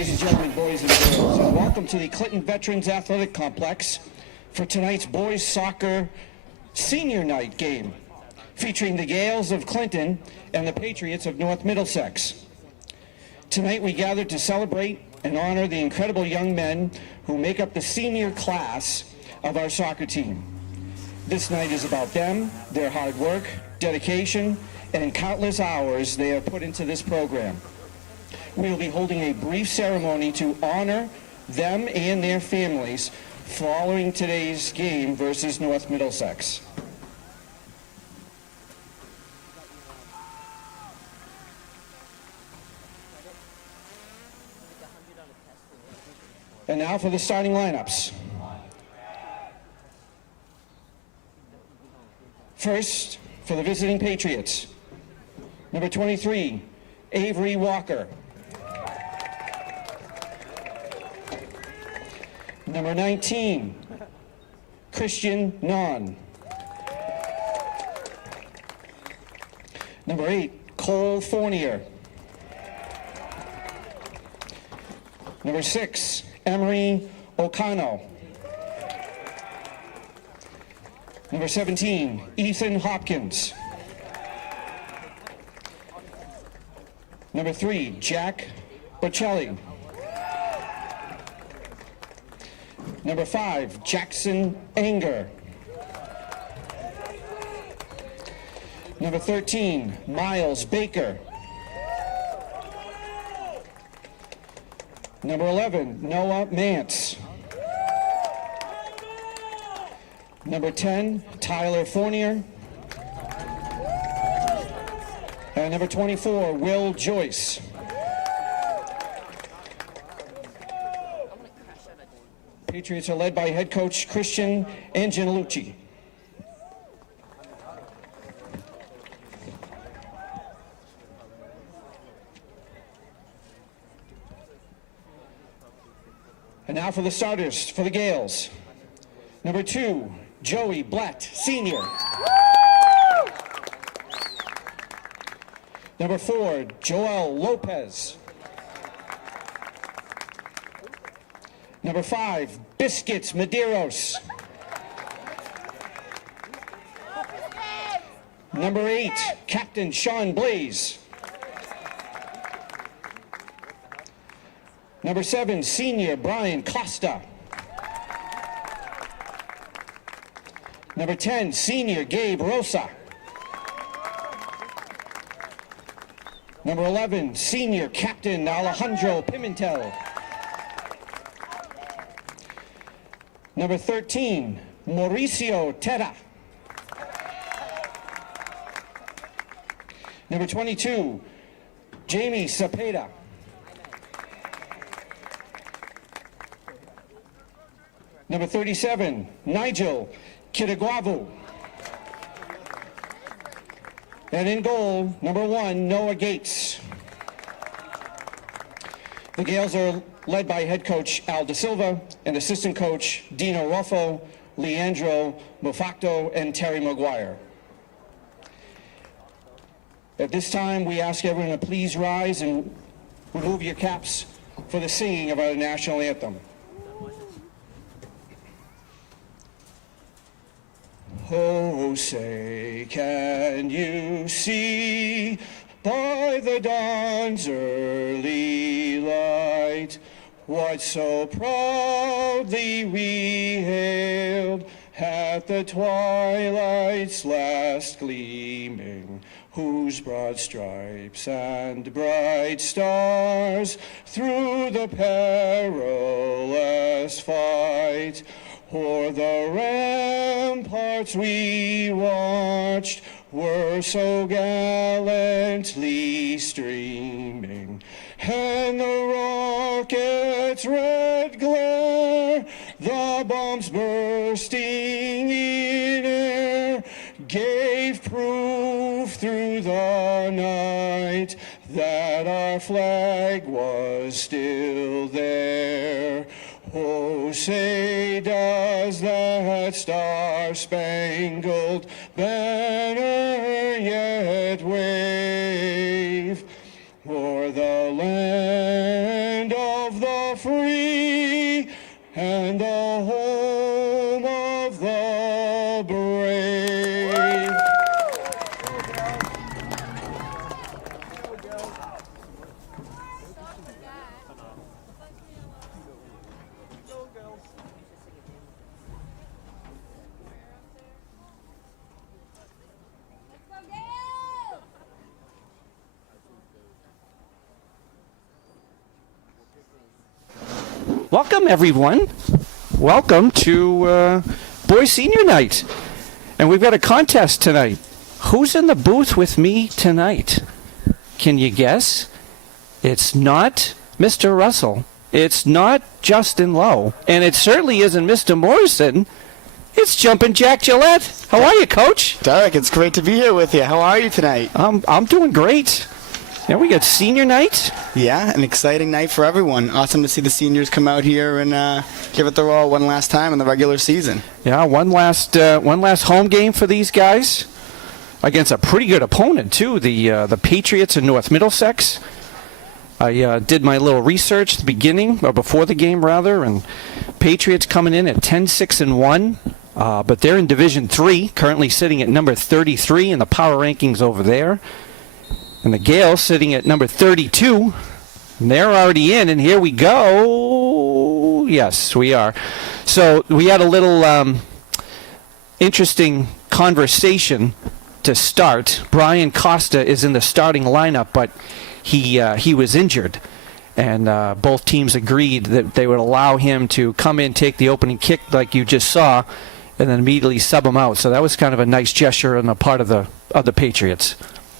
ladies and gentlemen, boys and girls, and welcome to the Clinton Veterans Athletic Complex for tonight's boys soccer senior night game, featuring the Gales of Clinton and the Patriots of North Middlesex. Tonight we gathered to celebrate and honor the incredible young men who make up the senior class of our soccer team. This night is about them, their hard work, dedication, and countless hours they have put into this program. We will be holding a brief ceremony to honor them and their families following today's game versus North Middlesex. And now for the starting lineups. First, for the visiting Patriots, number 23, Avery Walker. Number 19, Christian Non. Number 8, Cole Fournier. Number 6, Emery O'Connell. Number 17, Ethan Hopkins. Number 3, Jack Bocelli. Number 5, Jackson Anger. Number 13, Miles Baker. Number 11, Noah Mance. Number 10, Tyler Fournier. And number 24, Will Joyce. Patriots are led by head coach Christian Angelucci. And now for the starters for the Gales. Number 2, Joey Blatt, Sr. Number 4, Joel Lopez. Number 5, Biscuits Medeiros. Number 8, Captain Sean Blaze. Number 7, Senior Brian Costa. Number 10, Senior Gabe Rosa. Number 11, Senior Captain Alejandro Pimentel. Number 13, Mauricio Terra. Number 22, Jamie Cepeda. Number 37, Nigel Kitagavu. And in goal, number 1, Noah Gates. The Gales are led by head coach Al Da Silva and assistant coach Dino Ruffo, Leandro Mofacto, and Terry Maguire. At this time, we ask everyone to please rise and remove your caps for the singing of our national anthem. Oh, say, can you see by the dawn's early light what so proudly we hailed at the twilight's last gleaming, whose broad stripes and bright stars through the perilous fight o'er the ramparts we watched were so gallantly streaming, and the rocket's red glare, the bombs bursting in air, gave proof through the night that our flag was still there. Oh, say does that star-spangled banner yet wave o'er the land of Go Brave! Welcome, everyone. Welcome to Boys Senior Night. And we've got a contest tonight. Who's in the booth with me tonight? Can you guess? It's not Mr. Russell. It's not Justin Lowe. And it certainly isn't Mr. Morrison. It's Jumpin' Jack Gillette. How are you, Coach? Derek, it's great to be here with you. How are you tonight? I'm doing great. Yeah, we got senior night. Yeah, an exciting night for everyone. Awesome to see the seniors come out here and give it their all one last time in the regular season. Yeah, one last home game for these guys against a pretty good opponent too. The Patriots in North Middlesex. I did my little research at the beginning, or before the game rather, and Patriots coming in at 10-6-1, but they're in Division 3, currently sitting at number 33 in the power rankings over there. And the Gales sitting at number 32. And they're already in, and here we go. Yes, we are. So we had a little interesting conversation to start. Brian Costa is in the starting lineup, but he was injured. And both teams agreed that they would allow him to come in, take the opening kick like you just saw, and then immediately sub him out. So that was kind of a nice gesture on the part of the Patriots.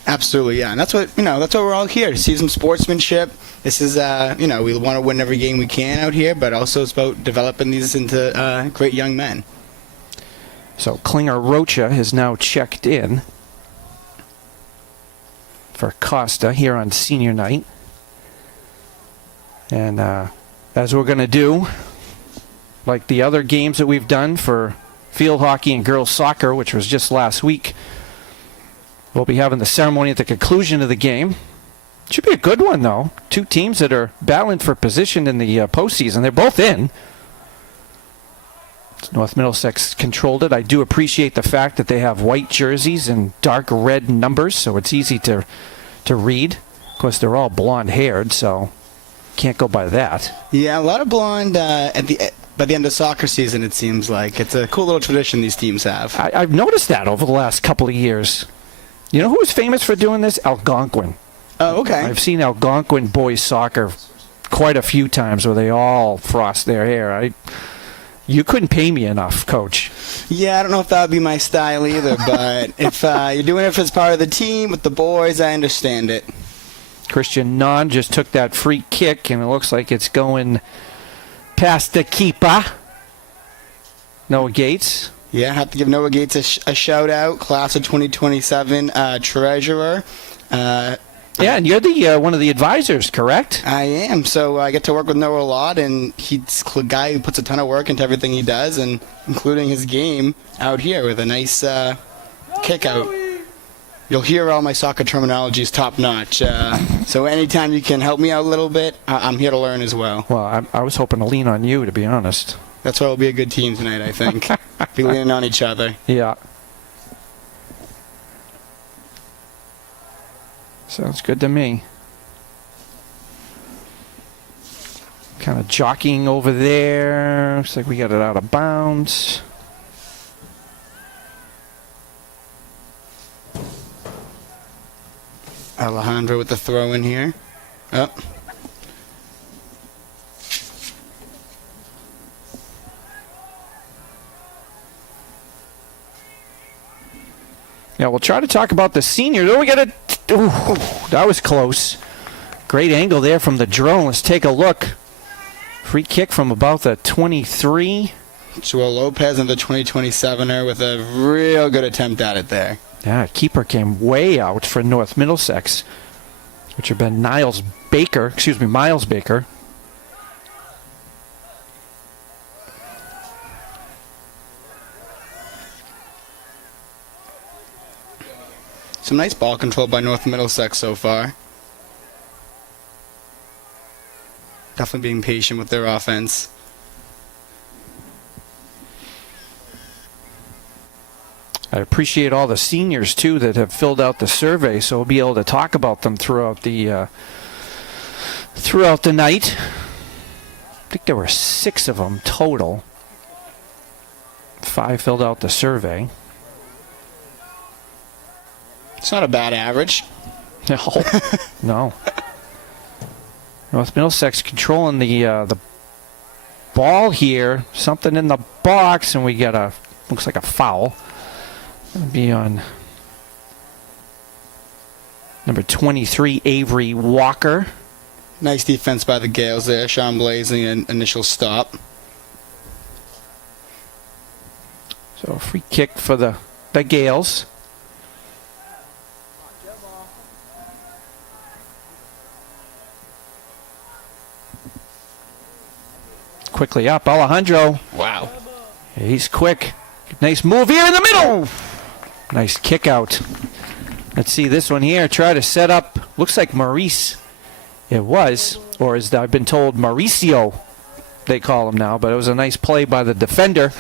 Absolutely, yeah, and that's what we're all here to see, some sportsmanship. This is, we want to win every game we can out here, but also it's about developing these into great young men. So Klinger Rocha has now checked in for Costa here on senior night, and as we're going to do, like the other games that we've done for field hockey and girls soccer, which was just last week. We'll be having the ceremony at the conclusion of the game. Should be a good one, though. Two teams that are battling for position in the postseason. They're both in. North Middlesex controlled it. I do appreciate the fact that they have white jerseys and dark red numbers, so it's easy to read. Of course, they're all blonde-haired, so can't go by that. Yeah, a lot of blonde by the end of soccer season, it seems like. It's a cool little tradition these teams have. I've noticed that over the last couple of years. You know who was famous for doing this? Algonquin. Oh, okay. I've seen Algonquin boys soccer quite a few times where they all frost their hair. You couldn't pay me enough, Coach. Yeah, I don't know if that would be my style either, but if you're doing it as part of the team with the boys, I understand it. Christian Nunn just took that free kick, and it looks like it's going past the keeper. Noah Gates. Yeah, I have to give Noah Gates a shout-out, class of 2027 treasurer. Yeah, and you're the one of the advisors, correct? I am, so I get to work with Noah a lot, and he's a guy who puts a ton of work into everything he does, and including his game out here with a nice kick-out. You'll hear all my soccer terminology is top-notch, so anytime you can help me out a little bit, I'm here to learn as well. Well, I was hoping to lean on you, to be honest. That's why we'll be a good team tonight, I think. Be leaning on each other. Yeah. Sounds good to me. Kind of jockeying over there. Looks like we got it out of bounds. Alejandro with the throw in here. Oh. Yeah, we'll try to talk about the seniors. Oh, we got a... Ooh, that was close. Great angle there from the drone. Let's take a look. Free kick from about the 23. Joel Lopez in the 2027er with a real good attempt at it there. Yeah, keeper came way out for North Middlesex, which have been Miles Baker. Some nice ball control by North Middlesex so far. Definitely being patient with their offense. I appreciate all the seniors, too, that have filled out the survey, so we'll be able to talk about them throughout the night. I think there were 6 of them total. 5 filled out the survey. It's not a bad average. No. No. North Middlesex controlling the ball here. Something in the box, and we get looks like a foul. It'll be on number 23, Avery Walker. Nice defense by the Gales there. Sean Blazing, an initial stop. So a free kick for the Gales. Quickly up, Alejandro. Wow. He's quick. Nice move here in the middle. Nice kick out. Let's see this one here. Try to set up. Looks like Maurice. It was, or as I've been told, Mauricio, they call him now. But it was a nice play by the defender.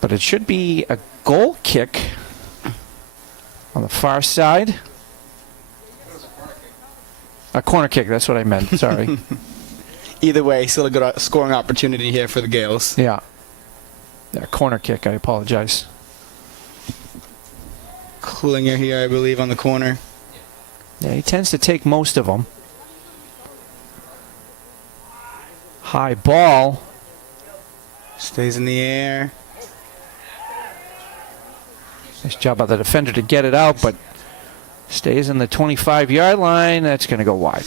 But it should be a goal kick on the far side. A corner kick, that's what I meant. Sorry. Either way, still a good scoring opportunity here for the Gales. Yeah. Yeah, corner kick, I apologize. Klinger here, I believe, on the corner. Yeah, he tends to take most of them. High ball. Stays in the air. Nice job by the defender to get it out, but stays in the 25-yard line. That's going to go wide.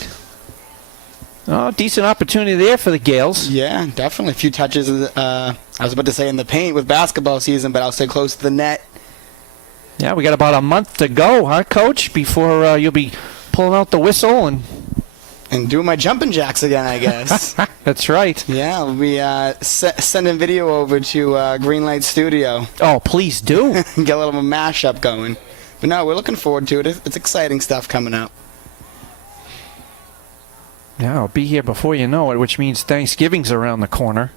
Oh, decent opportunity there for the Gales. Yeah, definitely. A few touches, I was about to say in the paint with basketball season, but I'll stay close to the net. Yeah, we got about a month to go, huh, Coach, before you'll be pulling out the whistle and doing my jumping jacks again, I guess. That's right. Yeah, we'll be sending video over to Greenlight Studio. Oh, please do. Get a little mashup going. But no, we're looking forward to it. It's exciting stuff coming up. Yeah, I'll be here before you know it, which means Thanksgiving's around the corner.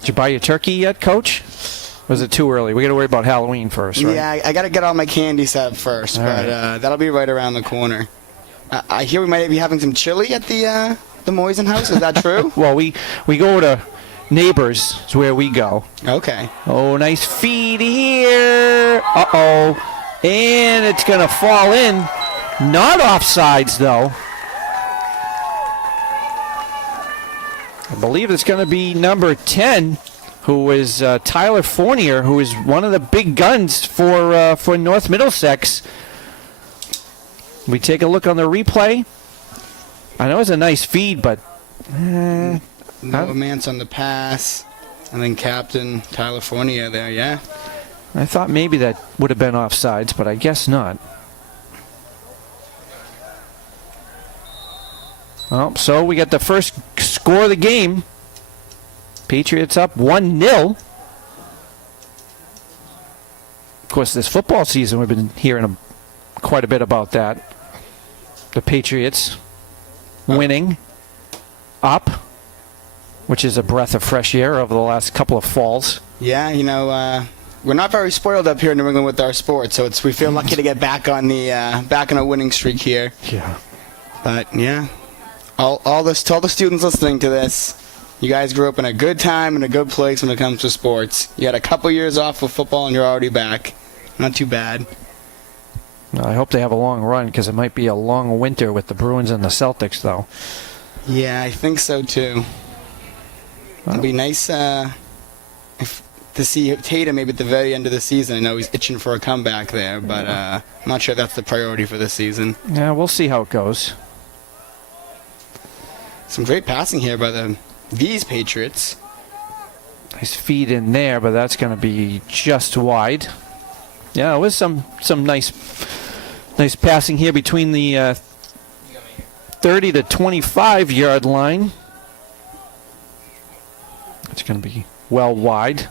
Did you buy your turkey yet, Coach? Or is it too early? We got to worry about Halloween first, right? Yeah, I got to get all my candy set up first, all but right. That'll be right around the corner. I hear we might be having some chili at the Moisen house. Is that true? Well, we go to Neighbors is where we go. Okay. Oh, nice feed here. Uh-oh. And it's going to fall in. Not offsides, though. I believe it's going to be number 10, who is Tyler Fournier, who is one of the big guns for North Middlesex. We take a look on the replay. I know it's a nice feed, but no Mance on the pass, and then captain Tyler Fournier there. Yeah. I thought maybe that would have been offsides, but I guess not. Well, so we got the first score of the game. Patriots up 1-0. Of course, this football season, we've been hearing quite a bit about that. The Patriots winning up, which is a breath of fresh air over the last couple of falls. Yeah, you know, we're not very spoiled up here in New England with our sports, so we feel lucky to get back on a winning streak here. Yeah. But yeah, to all the students listening to this, you guys grew up in a good time and a good place when it comes to sports. You had a couple years off of football and you're already back. Not too bad. I hope they have a long run because it might be a long winter with the Bruins and the Celtics, though. Yeah, I think so too. It'd be nice to see Tatum maybe at the very end of the season. I know he's itching for a comeback there, but I'm not sure that's the priority for this season. Yeah, we'll see how it goes. Some great passing here by these Patriots. Nice feed in there, but that's going to be just wide. Yeah, it was some nice passing here between the 30 to 25-yard line. It's going to be well wide.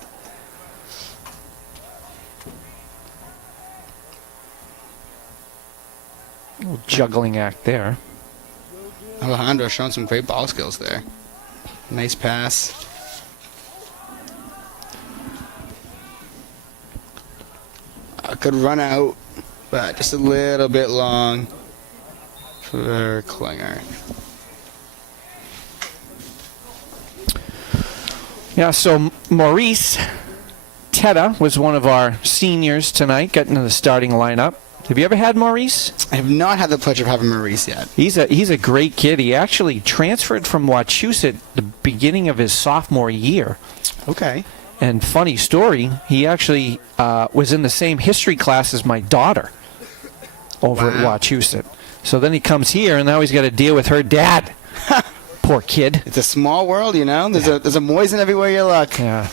A little juggling act there. Alejandro showing some great ball skills there. Nice pass. A good run out, but just a little bit long for Klinger. Yeah, so Maurice Teta was one of our seniors tonight, got into the starting lineup. Have you ever had Maurice? I have not had the pleasure of having Maurice yet. He's a great kid. He actually transferred from Wachusett the beginning of his sophomore year. Okay. And funny story, he actually was in the same history class as my daughter over at Wachusett. So then he comes here, and now he's got to deal with her dad. Poor kid. It's a small world, you know. There's a Moisen everywhere you look. Yeah,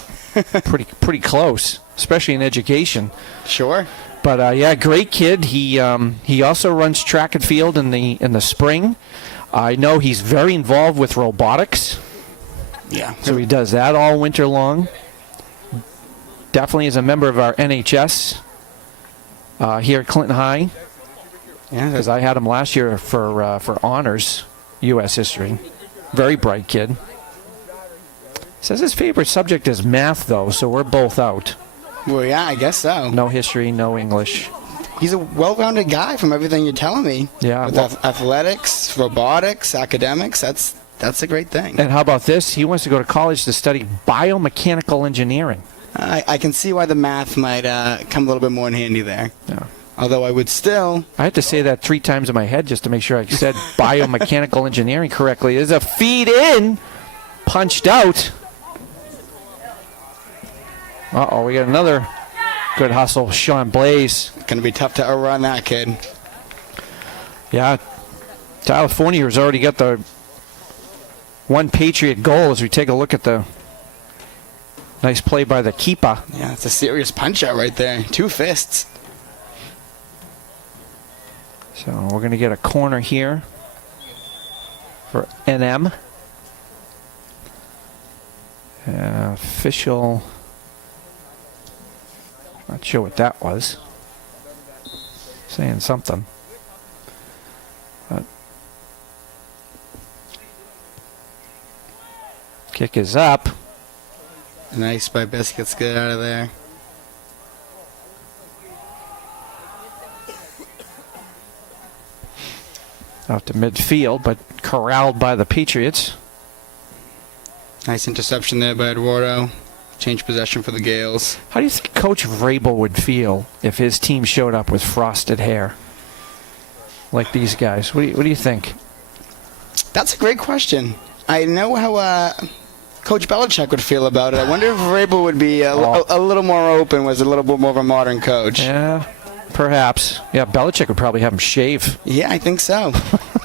pretty close, especially in education. Sure. But yeah, great kid. He also runs track and field in the spring. I know he's very involved with robotics. Yeah. So he does that all winter long. Definitely is a member of our NHS here at Clinton High. Yeah. Because I had him last year for honors, U.S. history. Very bright kid. Says his favorite subject is math, though, so we're both out. Well, yeah, I guess so. No history, no English. He's a well-rounded guy from everything you're telling me. Yeah. With athletics, robotics, academics, that's a great thing. And how about this? He wants to go to college to study biomechanical engineering. I can see why the math might come a little bit more in handy there. Yeah. Although I would still... I had to say that 3 times in my head just to make sure I said biomechanical engineering correctly. There's a feed in, punched out. Uh-oh, we got another good hustle. Sean Blaze. Going to be tough to outrun that kid. Yeah, Tyler Fournier has already got the one Patriot goal as we take a look at the nice play by the keeper. Yeah, it's a serious punch-out right there. 2 fists. So we're going to get a corner here for NM. Official... Not sure what that was. Saying something. But kick is up. Nice by Biscuits. Get out of there. Out to midfield, but corralled by the Patriots. Nice interception there by Eduardo. Change possession for the Gales. How do you think Coach Vrabel would feel if his team showed up with frosted hair? Like these guys. What do you think? That's a great question. I know how Coach Belichick would feel about it. I wonder if Vrabel would be a little more open, was a little bit more of a modern coach. Yeah, perhaps. Yeah, Belichick would probably have him shave. Yeah, I think so.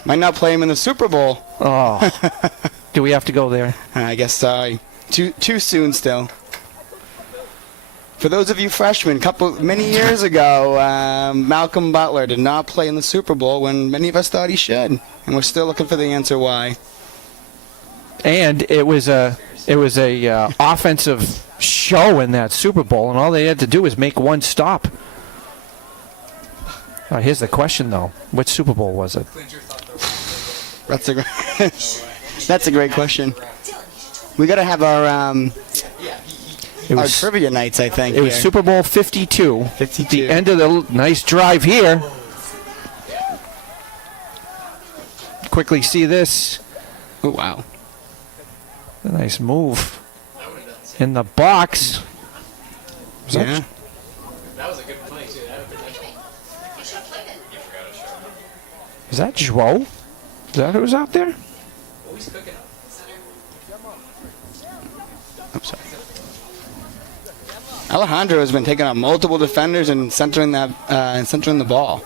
Might not play him in the Super Bowl. Oh. Do we have to go there? I guess so. Too soon still. For those of you freshmen, many years ago, Malcolm Butler did not play in the Super Bowl when many of us thought he should, and we're still looking for the answer why. And it was a offensive show in that Super Bowl, and all they had to do was make one stop. Here's the question, though: which Super Bowl was it? That's a great question. We got to have our trivia nights, I think. It was Super Bowl 52. 52. The end of the nice drive here. Quickly see this. Oh, wow. A nice move in the box. Yeah. That was a good play, too. That had potential. Is that Joe? Is that who's out there? Oh, he's cooking. I'm sorry. Alejandro has been taking on multiple defenders and centering the ball.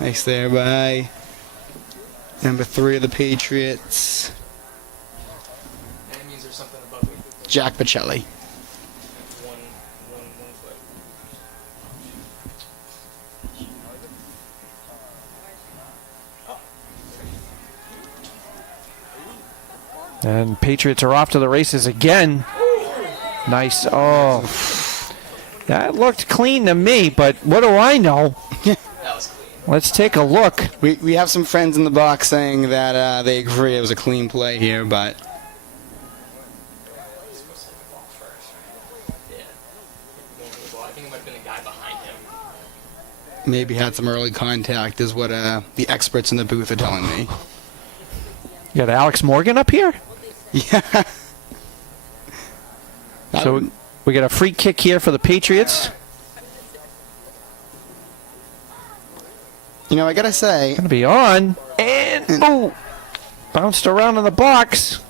Nice there by number 3 of the Patriots, Enemies or something above me. Jack Pacelli. One foot. And Patriots are off to the races again. Nice. Oh, that looked clean to me, but what do I know? That was clean. Let's take a look. We have some friends in the box saying that they agree it was a clean play here, but think it might have been a guy behind him. Maybe had some early contact, is what the experts in the booth are telling me. You got Alex Morgan up here? Yeah. So we got a free kick here for the Patriots. You know, I gotta say, Going to be on. And, oh, bounced around in the box.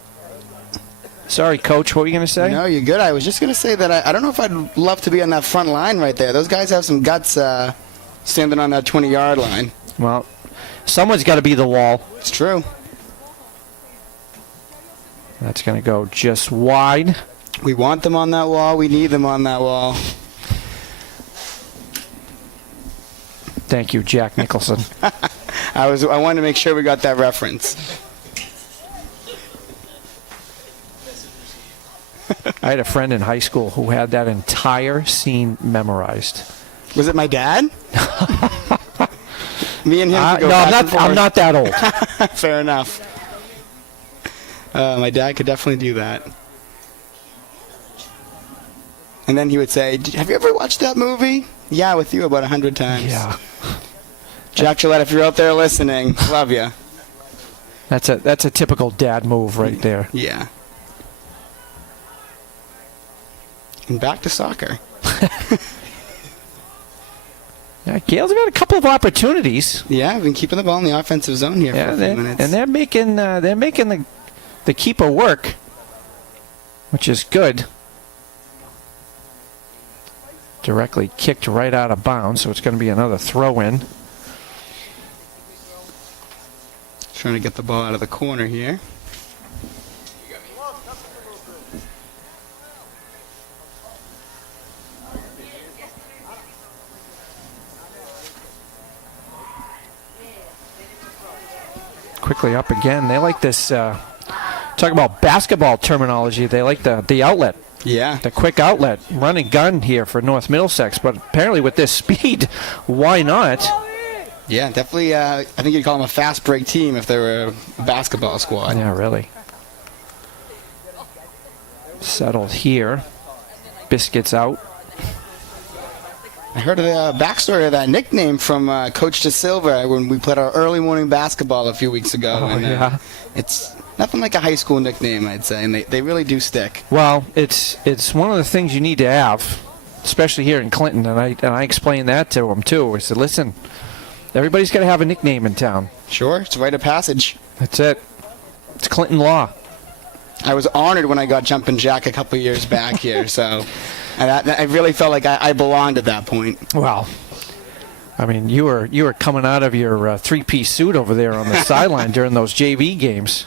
Sorry, Coach. What were you going to say? no, you're good. I was just gonna say that I don't know if I'd love to be on that front line right there. Those guys have some guts standing on that 20-yard line. Well, someone's got to be the wall. It's true. That's going to go just wide. We want them on that wall. We need them on that wall. Thank you, Jack Nicholson. I wanted to make sure we got that reference. I had a friend in high school who had that entire scene memorized. Was it my dad? Me and him could go No, back and I'm forth. not that old. Fair enough. My dad could definitely do that. And then he would say, have you ever watched that movie? Yeah, with you about 100 times. Yeah. Jack Gillette, if you're out there listening, love you. That's a typical dad move right there. Yeah. And back to soccer. Yeah, Gales have had a couple of opportunities. Yeah, I've been keeping the ball in the offensive zone here for a few minutes. And they're making the keeper work, which is good. Directly kicked right out of bounds, so it's going to be another throw-in. Trying to get the ball out of the corner here. Quickly up again. They like this, talk about basketball terminology, they like the outlet. Yeah. The quick outlet, run and gun here for North Middlesex, but apparently with this speed, why not? Yeah, definitely. I think you'd call them a fast break team if they were a basketball squad. Yeah, really. Settled here. Biscuits out. I heard the backstory of that nickname from Coach De Silva when we played our early morning basketball a few weeks ago. Oh, and, yeah. It's nothing like a high school nickname, I'd say, and they really do stick. Well, it's one of the things you need to have, especially here in Clinton, and I explained that to him too. I said, listen, everybody's got to have a nickname in town. Sure, it's a rite of passage. That's it. It's Clinton law. I was honored when I got Jumpin' Jack a couple years back here, so I really felt like I belonged at that point. Well, I mean, you were coming out of your three-piece suit over there on the sideline during those JV games.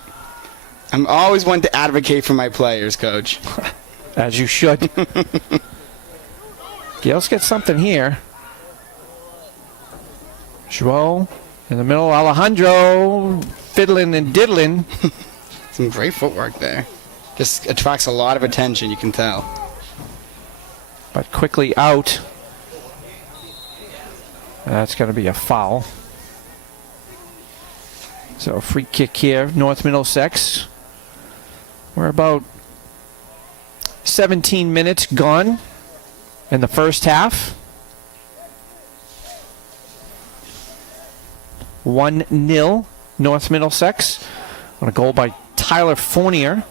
I'm always one to advocate for my players, Coach. As you should. Gales get something here. Joel in the middle. Alejandro fiddling and diddling. Some great footwork there. Just attracts a lot of attention, you can tell. But quickly out. That's going to be a foul. So free kick here, North Middlesex. We're about 17 minutes gone in the first half. 1-0 North Middlesex on a goal by Tyler Fournier,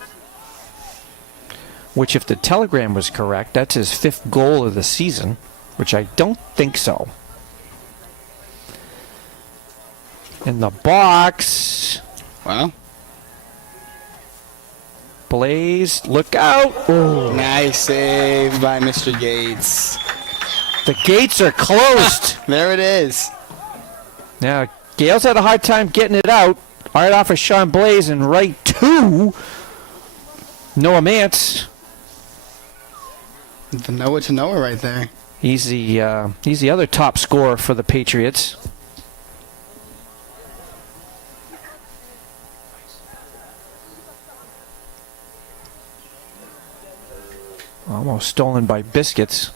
which if the telegram was correct, that's his 5th goal of the season, which I don't think so. In the box. Wow. Blaze, look out. Oh. Nice save by Mr. Gates. The gates are closed. There it is. Now, Gales had a hard time getting it out. Right off of Sean Blaze and right to Noah Mance. The Noah to Noah right there. He's the other top scorer for the Patriots. Almost stolen by Biscuits.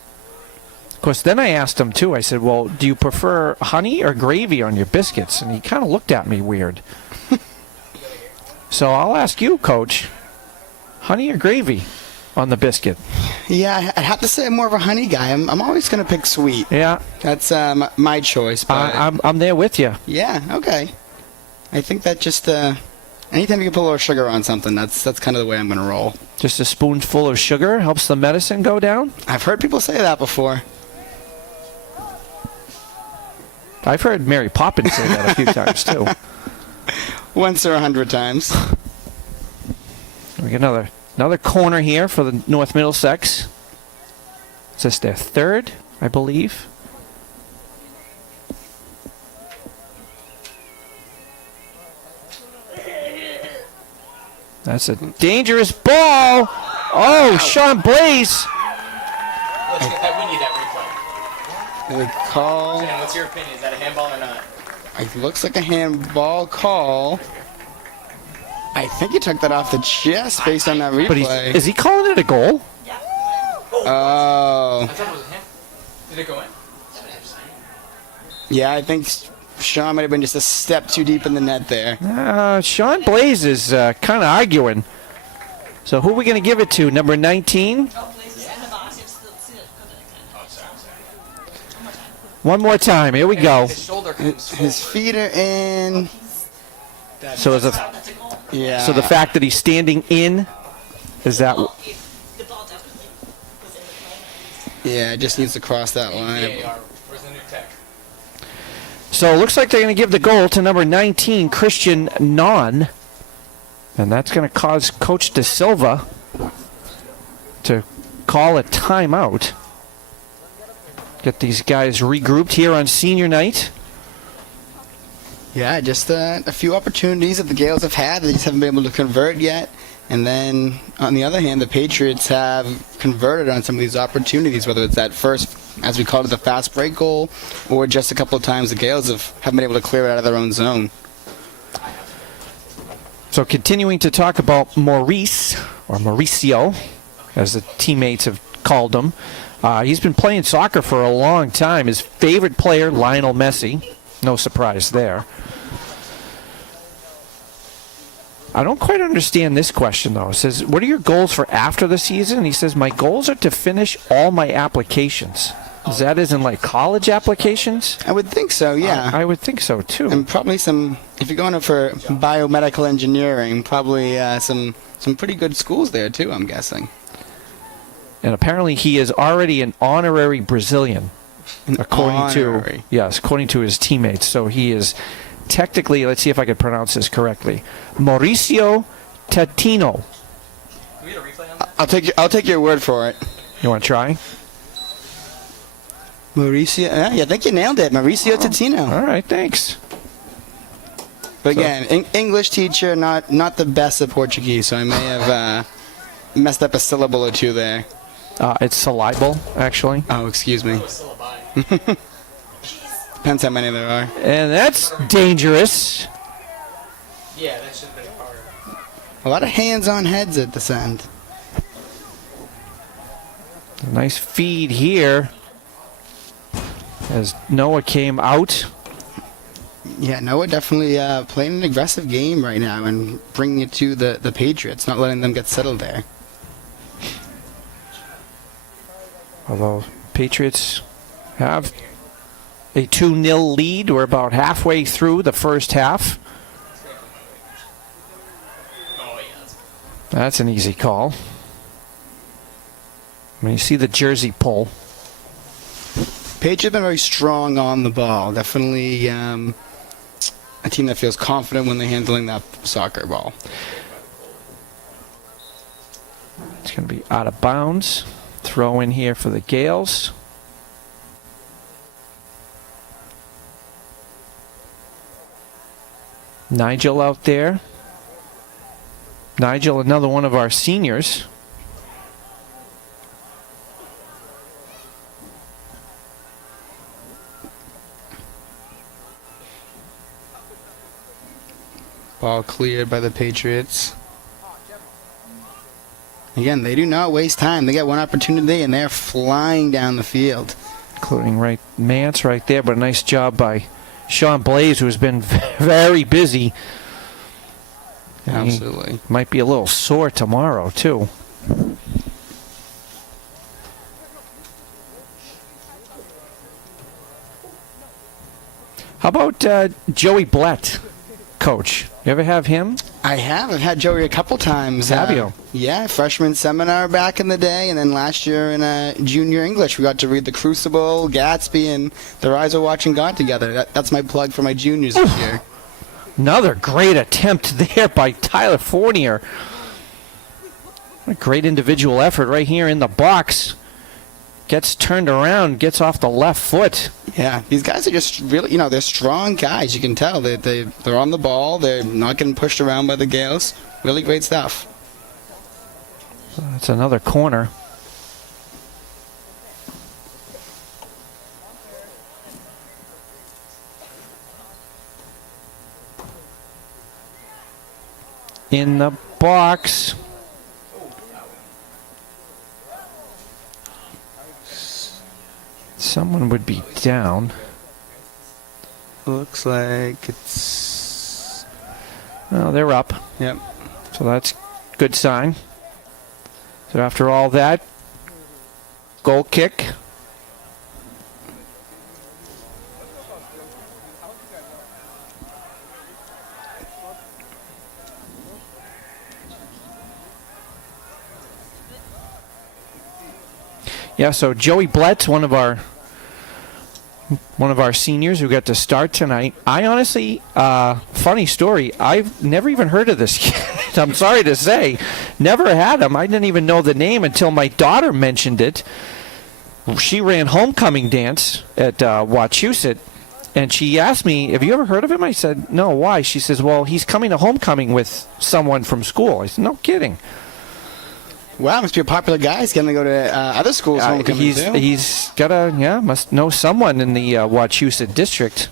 Of course, then I asked him, too. I said, well, do you prefer honey or gravy on your biscuits? And he kind of looked at me weird. So I'll ask you, Coach. Honey or gravy? on the biscuit? Yeah, I'd have to say I'm more of a honey guy. I'm always going to pick sweet. Yeah, That's my choice. But I'm there with you. yeah, okay. I think that just anytime you can put a little sugar on something, that's kind of the way I'm going to roll. Just a spoonful of sugar helps the medicine go down? I've heard people say that before. I've heard Mary Poppins say that a few times, too. Once or 100 times. We get another corner here for the North Middlesex. Is this their third, I believe? That's a dangerous ball. Oh, Sean Blaze. Let's get that. We need that replay. They call. Dan, what's your opinion? Is that a handball or not? It looks like a handball call. I think he took that off the chest based on that But replay. is he calling it a goal? Oh. I thought it was a hand. Did it go in? Yeah, I think Sean might have been just a step too deep in the net there. Sean Blaze is kind of arguing. So who are we going to give it to? Number 19? One more time. Here we go. His shoulder comes His feet are in. So is it, Yeah. so the fact that he's standing in, is that... Yeah, it just needs to cross that line. VAR. Where's the new tech? So it looks like they're going to give the goal to number 19, Christian Non. And that's going to cause Coach De Silva to call a timeout. Get these guys regrouped here on senior night. Yeah, just a few opportunities that the Gales have had. They just haven't been able to convert yet. And then, on the other hand, the Patriots have converted on some of these opportunities, whether it's that first, as we called it, the fast break goal, or just a couple of times the Gales haven't been able to clear it out of their own zone. So continuing to talk about Maurice, or Mauricio, as the teammates have called him. He's been playing soccer for a long time. His favorite player, Lionel Messi. No surprise there. I don't quite understand this question, though. It says, what are your goals for after the season? And he says, my goals are to finish all my applications. Is that as in, like, college applications? I would think so, yeah. I would think so, too. And probably if you're going up for biomedical engineering, probably some pretty good schools there, too, I'm guessing. And apparently he is already an honorary Brazilian, according to his teammates. So he is technically, let's see if I can pronounce this correctly, Mauricio Tatino. Can we get a replay on that? I'll take your word for it. You want to try? Mauricio, yeah, I think you nailed it. Mauricio Tatino. All right, thanks. But again, English teacher, not the best at Portuguese, so I may have messed up a syllable or two there. It's syllable, actually. Oh, excuse me. Syllabi. Depends how many there are. And that's dangerous. Yeah, that should have been harder. A lot of hands-on heads at this end. A nice feed here as Noah came out. Yeah, Noah definitely playing an aggressive game right now and bringing it to the Patriots, not letting them get settled there. Although Patriots have a 2-0 lead. We're about halfway through the first half. Oh, yeah. That's an easy call. When you see the jersey pull. Patriots have been very strong on the ball. Definitely a team that feels confident when they're handling that soccer ball. It's going to be out of bounds. Throw in here for the Gales. Nigel out there. Nigel, another one of our seniors. Ball cleared by the Patriots. Again, they do not waste time. They get one opportunity and they're flying down the field. Including Mance right there, but a nice job by Sean Blaze, who's been very busy. And Absolutely. might be a little sore tomorrow, too. How about Joey Blett, coach? You ever have him? I have. I've had Joey a couple times. Have you? Yeah, freshman seminar back in the day, and then last year in junior English, we got to read The Crucible, Gatsby, and Their Eyes Are Watching God together. That's my plug for my juniors this year. Another great attempt there by Tyler Fournier. A great individual effort right here in the box. Gets turned around, gets off the left foot. Yeah, these guys are just really, they're strong guys. You can tell they're on the ball. They're not getting pushed around by the Gales. Really great stuff. So that's another corner. In the box. Someone would be down. Looks like it's... Well, they're up. Yep. So that's a good sign. So after all that, goal kick. Yeah, so Joey Blett's one of our seniors who got to start tonight. I honestly, funny story, I've never even heard of this kid. I'm sorry to say. Never had him. I didn't even know the name until my daughter mentioned it. She ran homecoming dance at Wachusett, and she asked me, have you ever heard of him? I said, no, why? She says, well, he's coming to homecoming with someone from school. I said, no kidding. Wow, must be a popular guy. He's going to go to other schools homecoming too. He's got must know someone in the Wachusett district.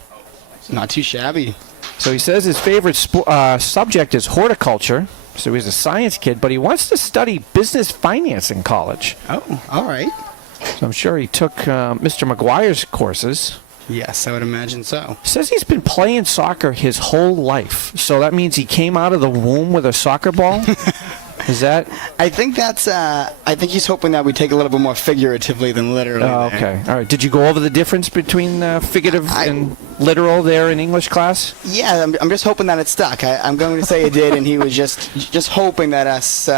Not too shabby. So he says his favorite subject is horticulture. So he's a science kid, but he wants to study business finance in college. Oh, all right. So I'm sure he took Mr. McGuire's courses. Yes, I would imagine so. Says he's been playing soccer his whole life. So that means he came out of the womb with a soccer ball? Is that? I think that's. I think he's hoping that we take a little bit more figuratively than literally. Oh, okay. All right. Did you go over the difference between figurative and literal there in English class? Yeah, I'm just hoping that it stuck. I'm going to say it did, and he was just hoping that us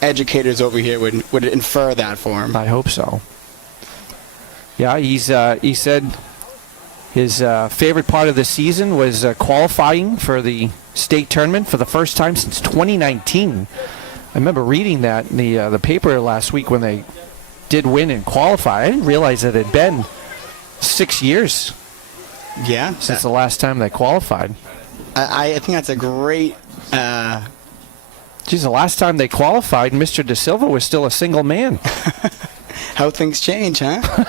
educators over here would infer that for him. I hope so. Yeah, he said his favorite part of the season was qualifying for the state tournament for the first time since 2019. I remember reading that in the paper last week when they did win and qualify. I didn't realize it had been 6 years. Yeah, since the last time they qualified. I think that's a great. Geez, the last time they qualified, Mr. De Silva was still a single man. How things change, huh?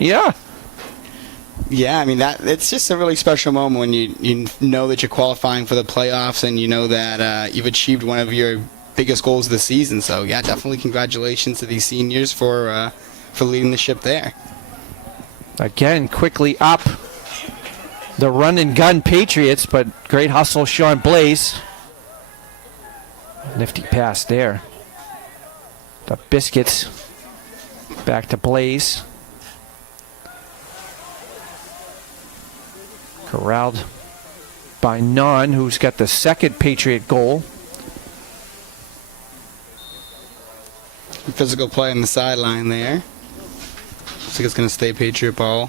Yeah. Yeah, I mean it's just a really special moment when you know that you're qualifying for the playoffs and you know that you've achieved one of your biggest goals of the season. So yeah, definitely congratulations to these seniors for leading the ship there. Again, quickly up the run and gun Patriots, but great hustle, Sean Blaze. Nifty pass there. The Biscuits back to Blaze. Corralled by Nunn, who's got the second Patriot goal. Physical play on the sideline there. Looks like it's going to stay Patriot ball.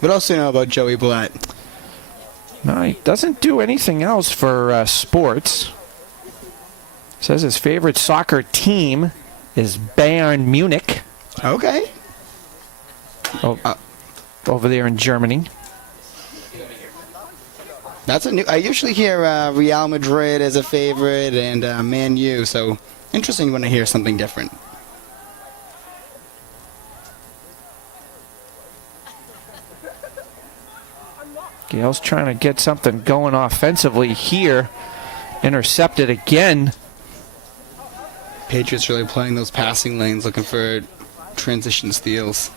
What else do you know about Joey Blatt? No, he doesn't do anything else for sports. Says his favorite soccer team is Bayern Munich. Okay. Over there in Germany. That's a new. I usually hear Real Madrid as a favorite and Man U. So interesting when I hear something different. Gale's trying to get something going offensively here. Intercepted again. Patriots really playing those passing lanes, looking for transition steals.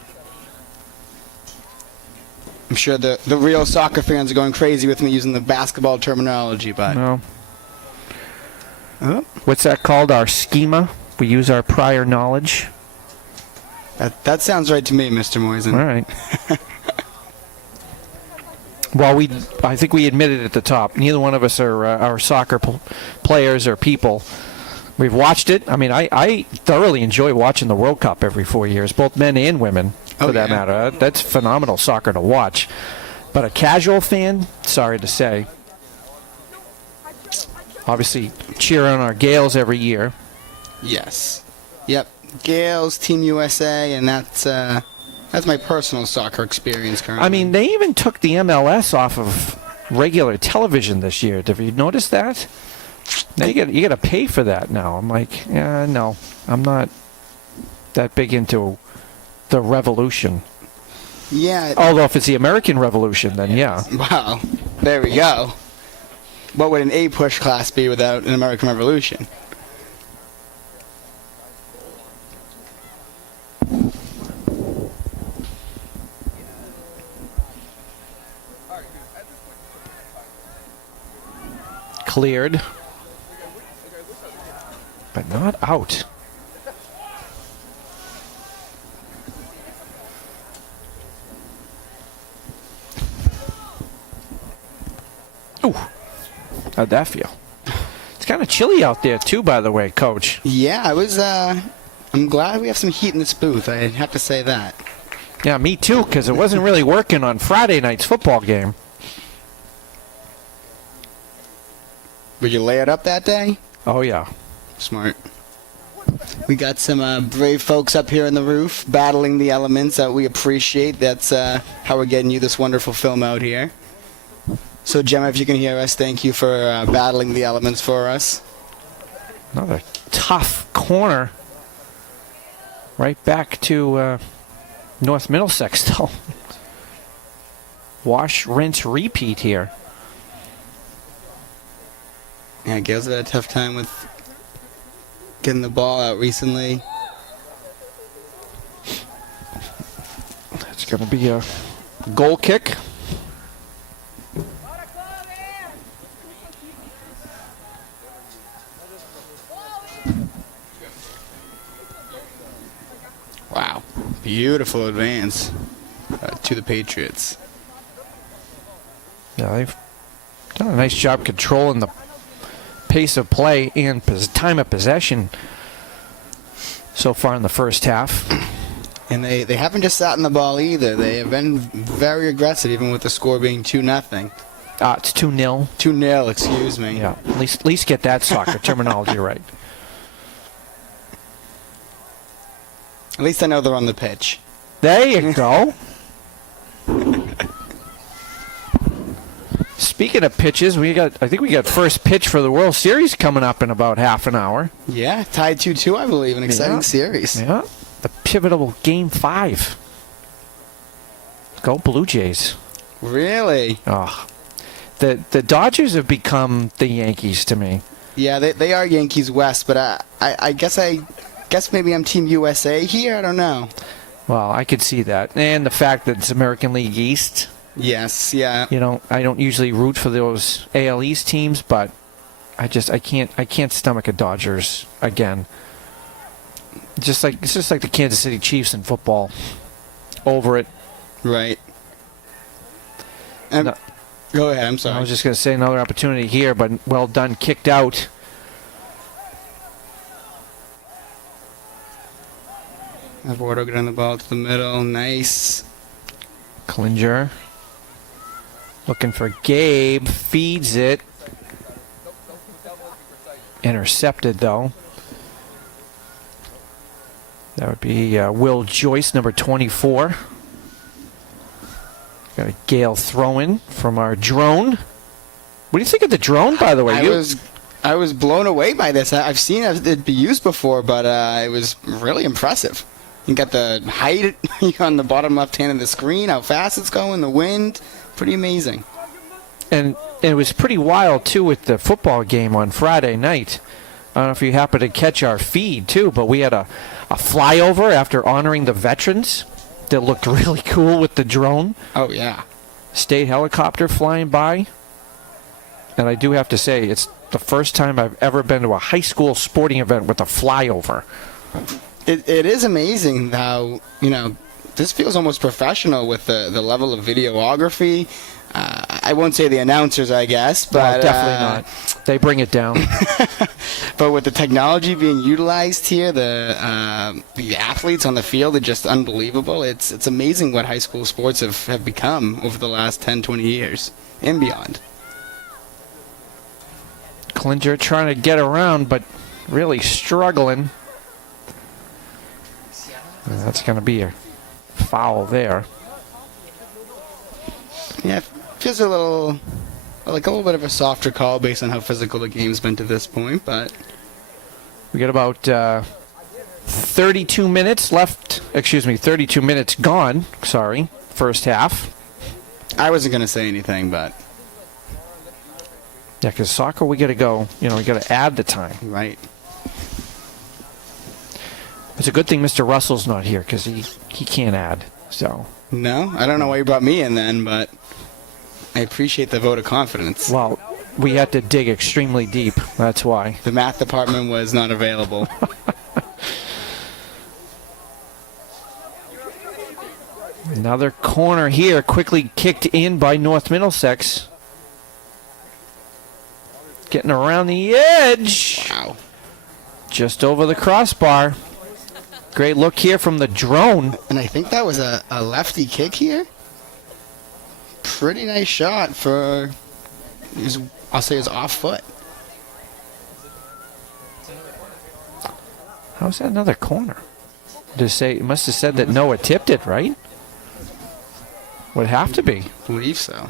I'm sure the real soccer fans are going crazy with me using the basketball terminology, but... No. What's that called? Our schema? We use our prior knowledge. That sounds right to me, Mr. Moisen. All right. Well, I think we admitted at the top, neither one of us are soccer players or people. We've watched it. I mean, I thoroughly enjoy watching the World Cup every 4 years, both men and women, for that matter. That's phenomenal soccer to watch. But a casual fan, sorry to say, obviously cheer on our Gales every year. Yes. Yep. Gales, Team USA, and that's my personal soccer experience currently. I mean, they even took the MLS off of regular television this year. Have you noticed that? Now you got to pay for that now. I'm like, yeah, no, I'm not that big into the revolution. Yeah. Although if it's the American Revolution, then yeah. Wow. There we go. What would an A push class be without an American Revolution? Cleared, but not out. Ooh, how'd that feel? It's kind of chilly out there too, by the way, Coach. Yeah, I'm glad we have some heat in this booth. I have to say that. Yeah, me too, because it wasn't really working on Friday night's football game. Would you lay it up that day? Oh, yeah. Smart. We got some brave folks up here on the roof battling the elements that we appreciate. That's how we're getting you this wonderful film out here. So, Gemma, if you can hear us, thank you for battling the elements for us. Another tough corner. Right back to North Middlesex, though. Wash, rinse, repeat here. Yeah, Gales had a tough time with getting the ball out recently. It's going to be a goal kick. Wow. Beautiful advance to the Patriots. Yeah, they've done a nice job controlling the pace of play and time of possession so far in the first half. And they haven't just sat in the ball either. They have been very aggressive, even with the score being 2-0. It's 2-0. 2-0, excuse me. Yeah, at least get that soccer terminology right. At least I know they're on the pitch. There you go. Speaking of pitches, I think we got first pitch for the World Series coming up in about half an hour. Yeah, tied 2-2, I believe. An exciting series. Yeah, the pivotal Game 5. Go Blue Jays. Really? Oh, the Dodgers have become the Yankees to me. Yeah, they are Yankees West, but I guess maybe I'm Team USA here. I don't know. Well, I could see that, and the fact that it's American League East. Yes, yeah. You know, I don't usually root for those AL East teams, but I can't stomach a Dodgers again. It's just like the Kansas City Chiefs in football. Over it. Right. No, go ahead. I'm sorry. I was just going to say another opportunity here, but well done, kicked out. Eduardo getting the ball to the middle. Nice. Klinger. Looking for Gabe. Feeds it. Intercepted, though. That would be Will Joyce, number 24. Got a Gale throw-in from our drone. What do you think of the drone, by the way? I was blown away by this. I've seen it be used before, but it was really impressive. You got the height on the bottom left hand of the screen, how fast it's going, the wind. Pretty amazing. And it was pretty wild, too, with the football game on Friday night. I don't know if you happened to catch our feed, too, but we had a flyover after honoring the veterans that looked really cool with the drone. Oh, yeah. State helicopter flying by. And I do have to say, it's the first time I've ever been to a high school sporting event with a flyover. It is amazing how, this feels almost professional with the level of videography. I won't say the announcers, I guess, but No, definitely not. They bring it down. But with the technology being utilized here, the athletes on the field are just unbelievable. It's amazing what high school sports have become over the last 10, 20 years and beyond. Klinger trying to get around, but really struggling. And that's going to be a foul there. Yeah, it feels a little bit of a softer call based on how physical the game's been to this point, but We got about 32 minutes left. 32 minutes gone. Sorry, first half. I wasn't going to say anything, but Yeah, because soccer, we got to go. We got to add the time. right. It's a good thing Mr. Russell's not here because he can't add. So, No, I don't know why you brought me in then, but I appreciate the vote of confidence. well, we had to dig extremely deep. That's why. The math department was not available. Another corner here, quickly kicked in by North Middlesex. Getting around the edge. Wow. Just over the crossbar. Great look here from the drone. And I think that was a lefty kick here. Pretty nice shot for I'll say his off foot. How's that another corner? It must have said that Noah tipped it, right? Would have to be. I believe so.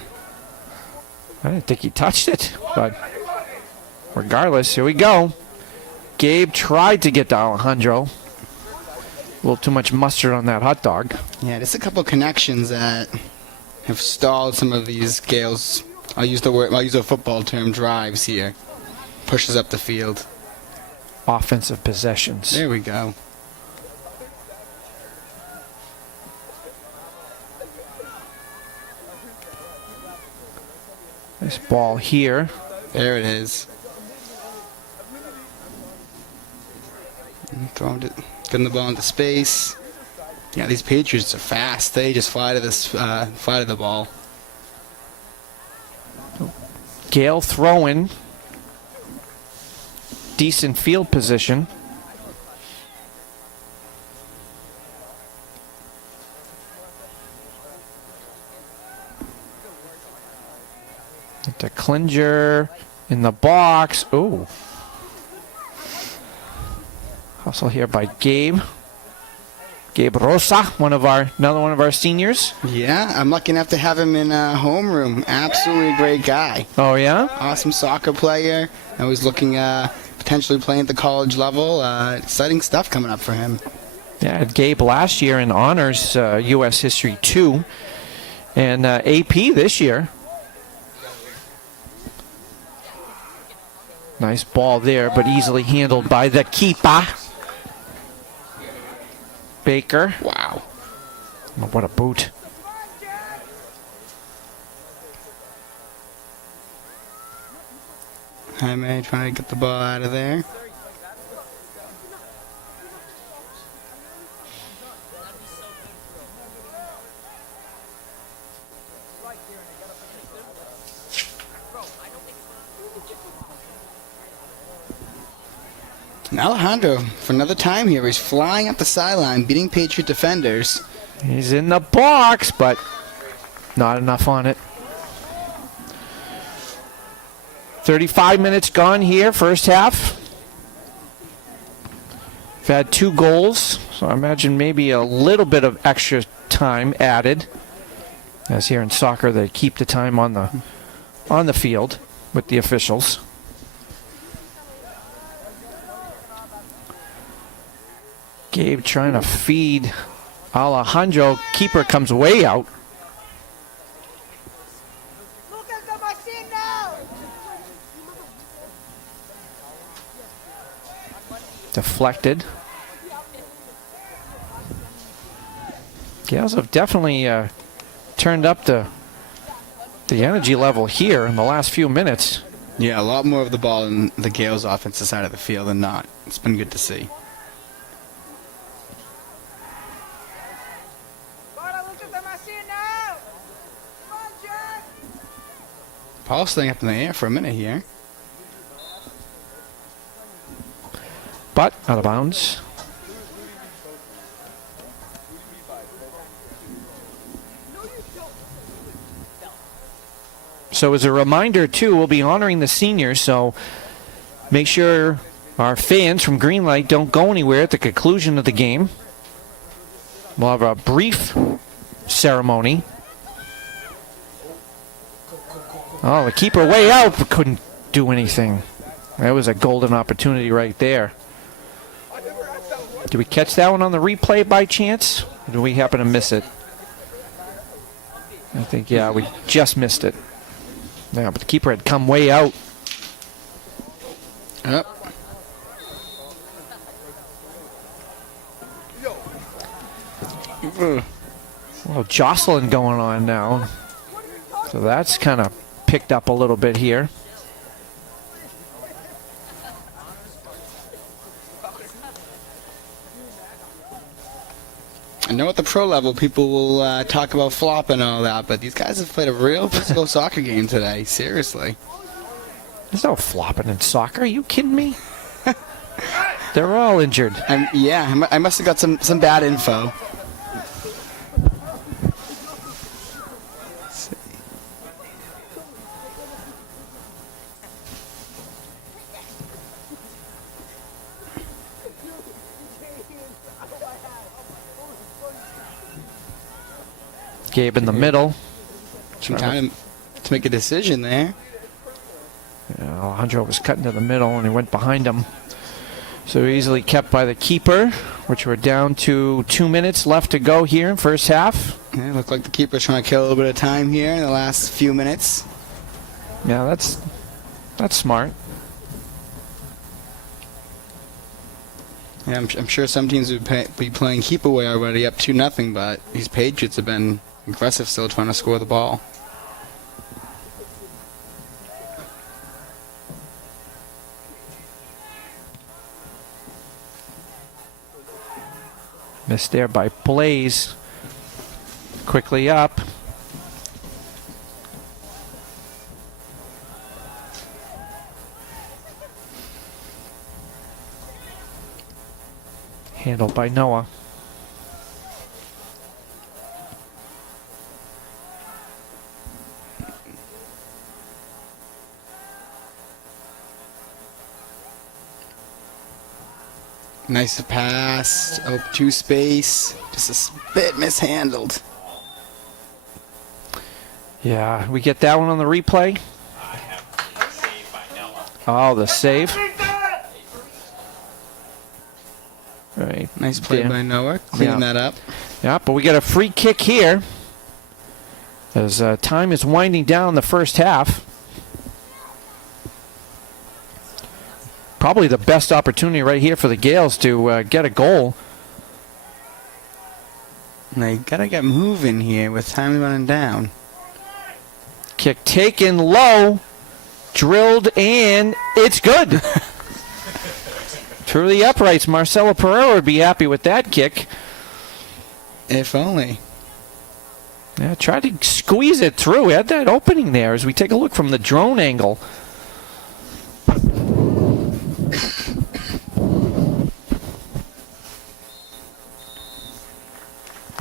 I didn't think he touched it, but regardless, here we go. Gabe tried to get to Alejandro. A little too much mustard on that hot dog. Yeah, just a couple connections that have stalled some of these Gales. I'll use a football term, drives here. Pushes up the field. Offensive possessions. There we go. Nice ball here. There it is. Getting the ball into space. Yeah, these Patriots are fast. They just fly to the ball. Gale throwing. Decent field position. To Klinger in the box. Ooh. Hustle here by Gabe. Gabe Rosa, another one of our seniors. Yeah, I'm lucky enough to have him in homeroom. Absolutely great guy. Oh, yeah? Awesome soccer player. I was looking potentially playing at the college level. Exciting stuff coming up for him. Yeah, I had Gabe last year in honors U.S. History 2 and AP this year. Nice ball there, but easily handled by the keeper. Baker. Wow. Oh, what a boot. Jaime trying to get the ball out of there. And Alejandro, for another time here, he's flying up the sideline, beating Patriot defenders. He's in the box, but not enough on it. 35 minutes gone here, first half. We've had 2 goals, so I imagine maybe a little bit of extra time added. As here in soccer, they keep the time on the field with the officials. Gabe trying to feed Alejandro. Keeper comes way out. Deflected. Gales have definitely turned up the energy level here in the last few minutes. Yeah, a lot more of the ball in the Gales' offensive side of the field than not. It's been good to see. Ball staying up in the air for a minute here. But out of bounds. So as a reminder, too, we'll be honoring the seniors, so make sure our fans from Greenlight don't go anywhere at the conclusion of the game. We'll have a brief ceremony. Oh, the keeper way out, but couldn't do anything. That was a golden opportunity right there. Did we catch that one on the replay by chance? Or did we happen to miss it? I think, yeah, we just missed it. Yeah, but the keeper had come way out. Yep. A little jostling going on now. So that's kind of picked up a little bit here. I know at the pro level people will talk about flop and all that, but these guys have played a real physical soccer game today. Seriously. There's no flopping in soccer. Are you kidding me? They're all injured. Yeah, I must have got some bad info. Gabe in the middle. Some time to make a decision there. Yeah, Alejandro was cutting to the middle and he went behind him. So easily kept by the keeper, which we're down to 2 minutes left to go here in first half. Yeah, looked like the keeper's trying to kill a little bit of time here in the last few minutes. Yeah, that's smart. Yeah, I'm sure some teams would be playing keep away already up 2-0, but these Patriots have been aggressive still trying to score the ball. Missed there by Blaze. Quickly up. Handled by Noah. Nice pass, open to space, just a bit mishandled. Yeah, we get that one on the replay. Oh, the save. Right. Nice play there. by Noah, cleaning that up. Yeah, but we got a free kick here as time is winding down the first half. Probably the best opportunity right here for the Gales to get a goal. And they gotta get moving here with time running down. Kick taken low, drilled, and it's good. Through the uprights, Marcelo Pereira would be happy with that kick. If only. Yeah, tried to squeeze it through. Had that opening there as we take a look from the drone angle.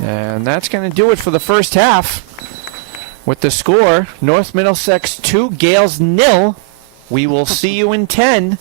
And that's going to do it for the first half. With the score, North Middlesex 2, Gales 0. We will see you in 10.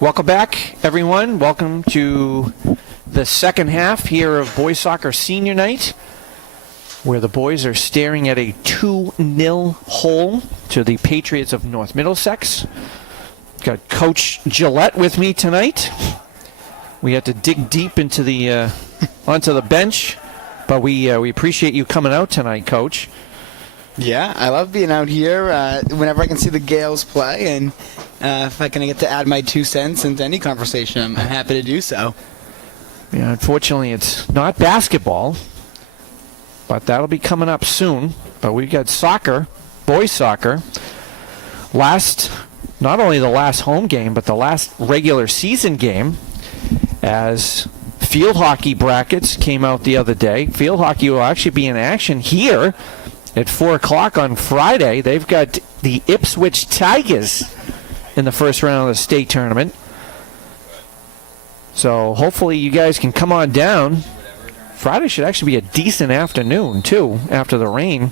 Welcome back, everyone. Welcome to the second half here of boys soccer senior night, where the boys are staring at a 2-0 hole to the Patriots of North Middlesex. Got Coach Gillette with me tonight. We had to dig deep into the onto the bench, but we appreciate you coming out tonight, Coach. Yeah, I love being out here whenever I can see the Gales play, and if I can get to add my 2 cents into any conversation, I'm happy to do so. Yeah, unfortunately, it's not basketball, but that'll be coming up soon. But we've got soccer, boys soccer. Not only the last home game, but the last regular season game, as field hockey brackets came out the other day. Field hockey will actually be in action here at 4 o'clock on Friday. They've got the Ipswich Tigers in the first round of the state tournament. So hopefully you guys can come on down. Friday should actually be a decent afternoon, too, after the rain.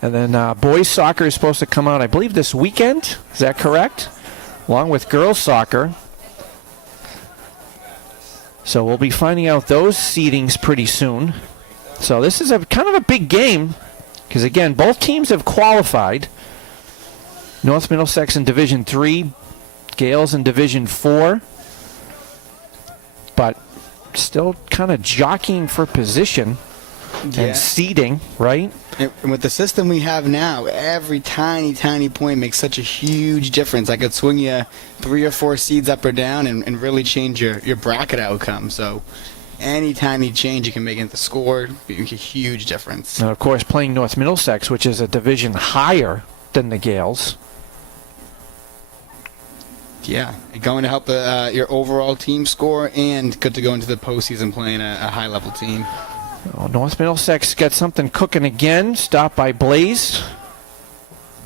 And then boys soccer is supposed to come out, I believe, this weekend. Is that correct? Along with girls soccer. So we'll be finding out those seedings pretty soon. So this is a kind of a big game because, again, both teams have qualified. North Middlesex in Division 3, Gales in Division 4. But still kind of jockeying for position and seeding, right? And with the system we have now, every tiny, tiny point makes such a huge difference. I could swing you 3 or 4 seeds up or down and really change your bracket outcome. So any tiny change you can make in the score make a huge difference. And, of course, playing North Middlesex, which is a division higher than the Gales. Yeah, going to help your overall team score and good to go into the postseason playing a high-level team. Oh, North Middlesex got something cooking again, stopped by Blaze,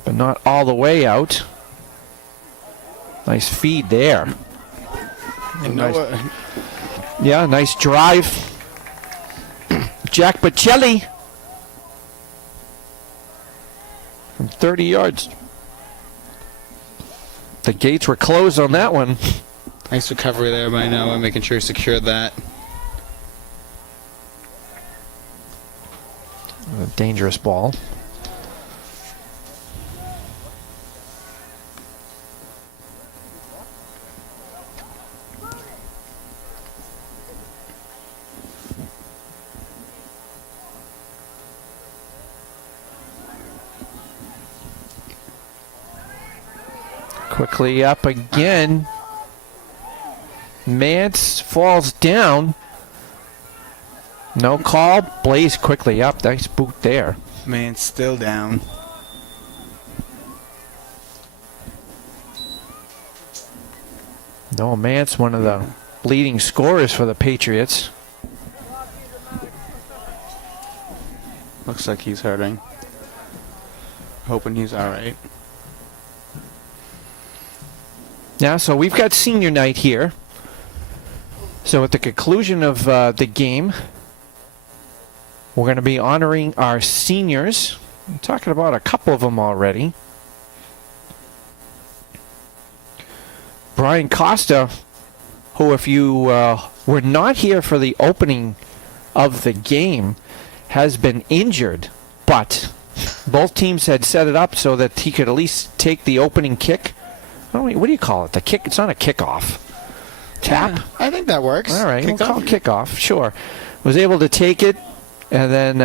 but not all the way out. Nice feed there. And nice drive. Jack Bocelli from 30 yards. The gates were closed on that one. Nice recovery there by Noah, making sure he secured that. A dangerous ball. Quickly up again. Mance falls down. No call. Blaze quickly up. Nice boot there. Man, still down. No, Mance, one of the leading scorers for the Patriots. Looks like he's hurting. Hoping he's all right. Yeah, so we've got senior night here. So at the conclusion of the game, we're going to be honoring our seniors. I'm talking about a couple of them already. Brian Costa, who, if you were not here for the opening of the game, has been injured, but both teams had set it up so that he could at least take the opening kick. What do you call it? The kick? It's not a kickoff. Tap? Yeah, I think that works. All right, we'll call it kickoff. Sure. Was able to take it, and then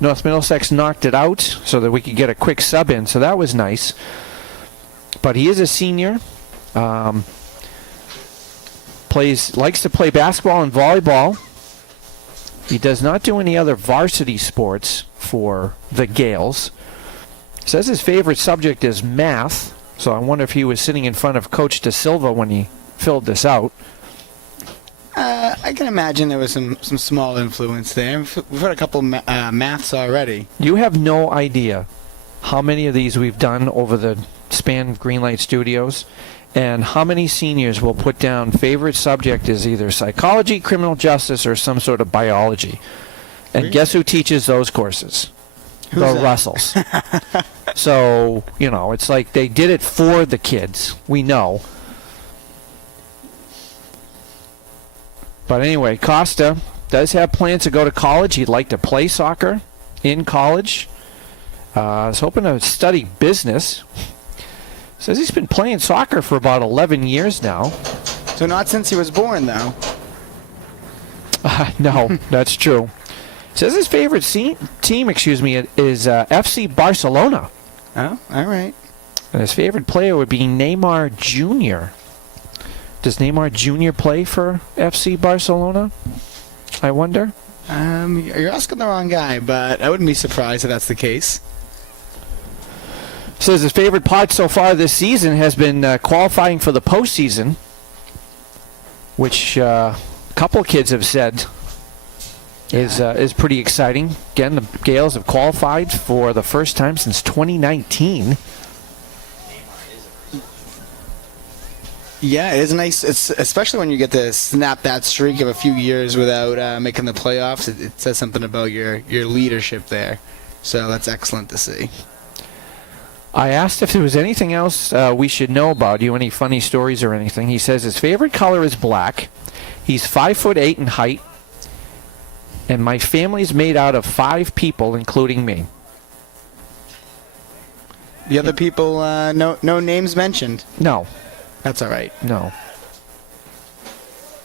North Middlesex knocked it out so that we could get a quick sub in. So that was nice. But he is a senior. Likes to play basketball and volleyball. He does not do any other varsity sports for the Gales. Says his favorite subject is math. So I wonder if he was sitting in front of Coach De Silva when he filled this out. I can imagine there was some small influence there. We've had a couple maths already. You have no idea how many of these we've done over the span of Greenlight Studios, and how many seniors will put down favorite subject is either psychology, criminal justice, or some sort of biology. And guess who teaches those courses? the that? Russells. So, it's like they did it for the kids. We know. But anyway, Costa does have plans to go to college. He'd like to play soccer in college. He's hoping to study business. Says he's been playing soccer for about 11 years now. So not since he was born, though. No, that's true. Says his favorite team, is FC Barcelona. Oh, all right. And his favorite player would be Neymar Jr. Does Neymar Jr. play for FC Barcelona? I wonder. You're asking the wrong guy, but I wouldn't be surprised if that's the case. Says his favorite part so far this season has been qualifying for the postseason, which a couple kids have said is pretty exciting. Again, the Gales have qualified for the first time since 2019. Yeah, it is nice. It's especially when you get to snap that streak of a few years without making the playoffs. It says something about your leadership there. So that's excellent to see. I asked if there was anything else we should know about you, any funny stories or anything. He says his favorite color is black. He's 5'8" in height, and my family's made out of 5 people, including me. The other people, no names mentioned. No, That's all right. no.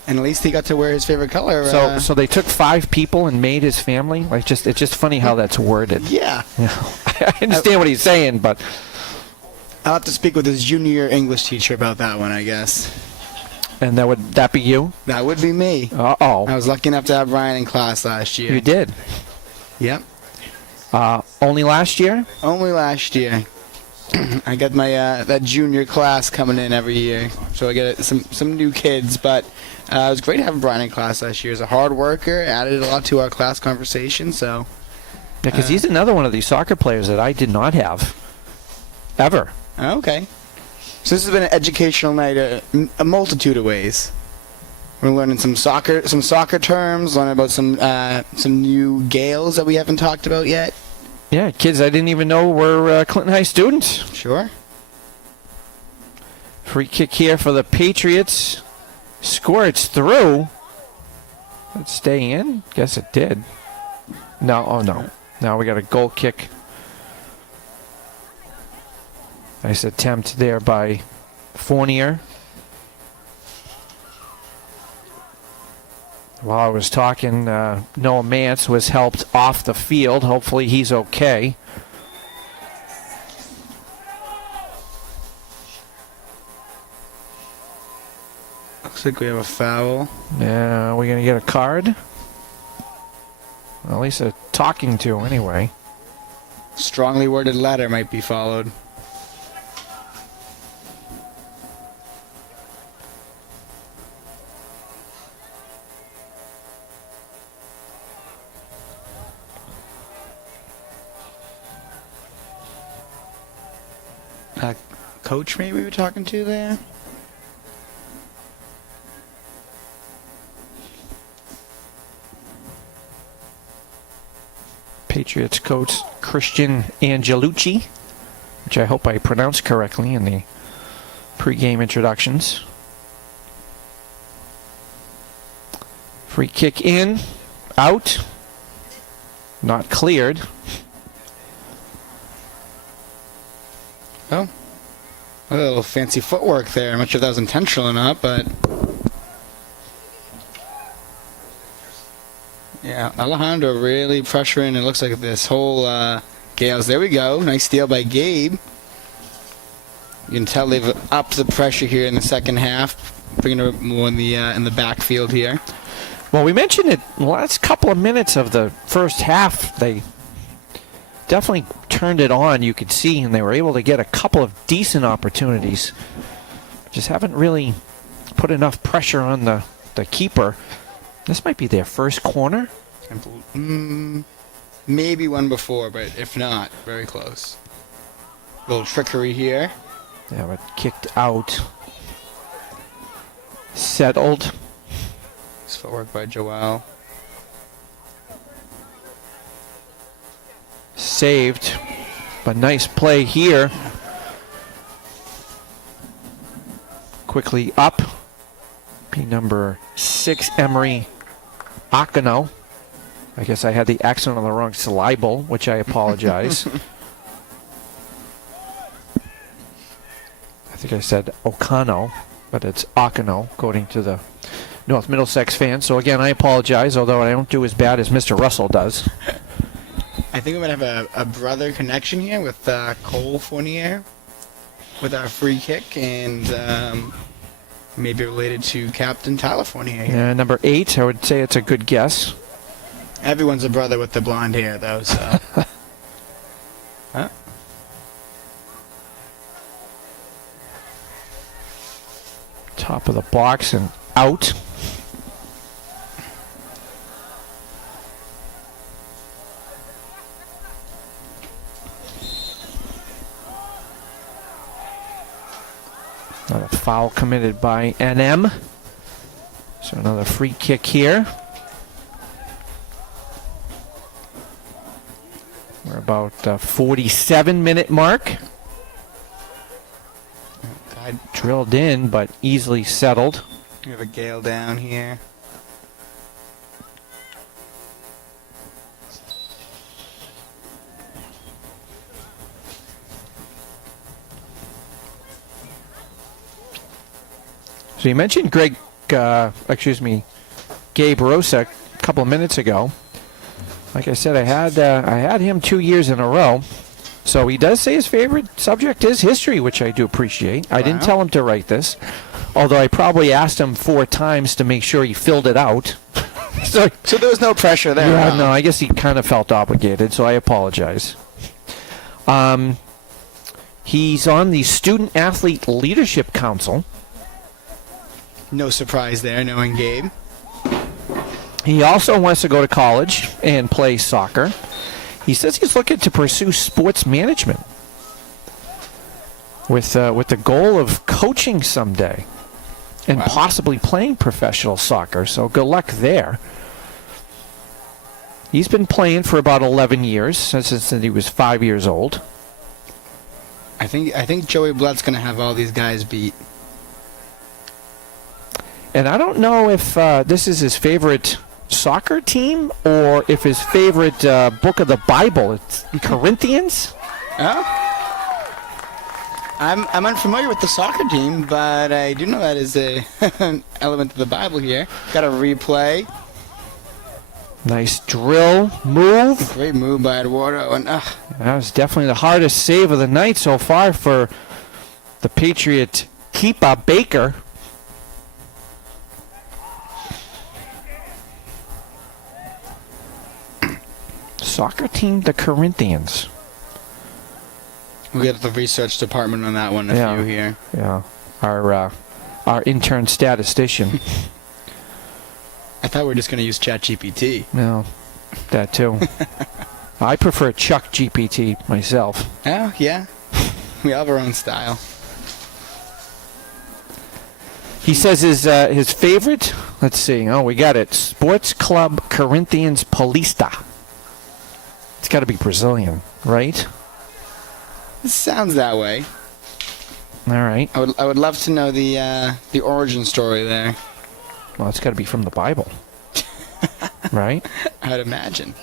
And at least he got to wear his favorite color. So they took 5 people and made his family. Like, it's just funny how that's worded. Yeah. I understand what he's saying, but I'll have to speak with his junior English teacher about that one, I guess. and would that be you? That would be me. Uh-oh. I was lucky enough to have Ryan in class last year. You did. Yep. Only last year? Only last year. I got my that junior class coming in every year, so I get some new kids. But it was great having Brian in class last year. He's a hard worker, added a lot to our class conversation. So Because he's another one of these soccer players that I did not have ever. okay, so this has been an educational night, a multitude of ways. We're learning some soccer terms, learning about some new Gales that we haven't talked about yet. Yeah, kids I didn't even know were Clinton High students. Sure. Free kick here for the Patriots. Score, it's through. Let's stay in. Guess it did. No, oh no. Now we got a goal kick. Nice attempt there by Fournier. While I was talking, Noah Mance was helped off the field. Hopefully he's okay. Looks like we have a foul. Yeah, are we going to get a card? Well, at least a talking to, anyway. Strongly worded letter might be followed. Coach maybe we were talking to there? Patriots coach Christian Angelucci, which I hope I pronounced correctly in the pregame introductions. Free kick in, out, not cleared. Oh. A little fancy footwork there. I'm not sure if that was intentional or not, but... Yeah, Alejandro really pressuring. It looks like this whole Gales. There we go. Nice steal by Gabe. You can tell they've upped the pressure here in the second half, bringing it more in the backfield here. Well, we mentioned it in the last couple of minutes of the first half. They definitely turned it on, you could see, and they were able to get a couple of decent opportunities. Just haven't really put enough pressure on the keeper. This might be their first corner. Maybe one before, but if not, very close. Little trickery here. Yeah, but kicked out. Settled. Nice footwork by Joel. saved. But nice play here. Quickly up. P number 6, Emery Akano. I guess I had the accent on the wrong syllable, which I apologize. I think I said Okano, but it's Akano, according to the North Middlesex fans. So again, I apologize, although I don't do as bad as Mr. Russell does. I think we might have a brother connection here with Cole Fournier with our free kick, and maybe related to Captain Tyler Fournier here. Yeah, number 8, I would say it's a good guess. Everyone's a brother with the blonde hair, though, so. Huh? Top of the box and out. Another foul committed by NM. So another free kick here. We're about 47-minute mark. God, Drilled in, but easily settled. we have a gale down here. So you mentioned Gabe Rosa a couple of minutes ago. Like I said, I had him 2 years in a row. So he does say his favorite subject is history, which I do appreciate. I didn't tell him to write this, although I probably asked him 4 times to make sure he filled it out. So there was no pressure there. Yeah, huh? no, I guess he kind of felt obligated, so I apologize. He's on the Student Athlete Leadership Council. No surprise there, knowing Gabe. He also wants to go to college and play soccer. He says he's looking to pursue sports management with the goal of coaching someday and Wow. possibly playing professional soccer. So good luck there. He's been playing for about 11 years, since he was 5 years old. I think Joey Blood's going to have all these guys beat. And I don't know if this is his favorite soccer team or if his favorite book of the Bible. It's Corinthians. Oh? I'm unfamiliar with the soccer team, but I do know that is an element of the Bible here. Got a replay. Nice drill move. Great move by Eduardo. And That was definitely the hardest save of the night so far for the Patriot Keeper Baker. Soccer team, the Corinthians. we'll get the research department on that one if Yeah. you here. Yeah, our intern statistician. I thought we were just going to use ChatGPT. No, that too. I prefer Chuck GPT myself. Oh, yeah. We all have our own style. He says his favorite. Let's see. Oh, we got it. Sports Club Corinthians Paulista. It's got to be Brazilian, right? It sounds that way. All right. I would love to know the origin story there. Well, it's got to be from the Bible, right? I'd imagine.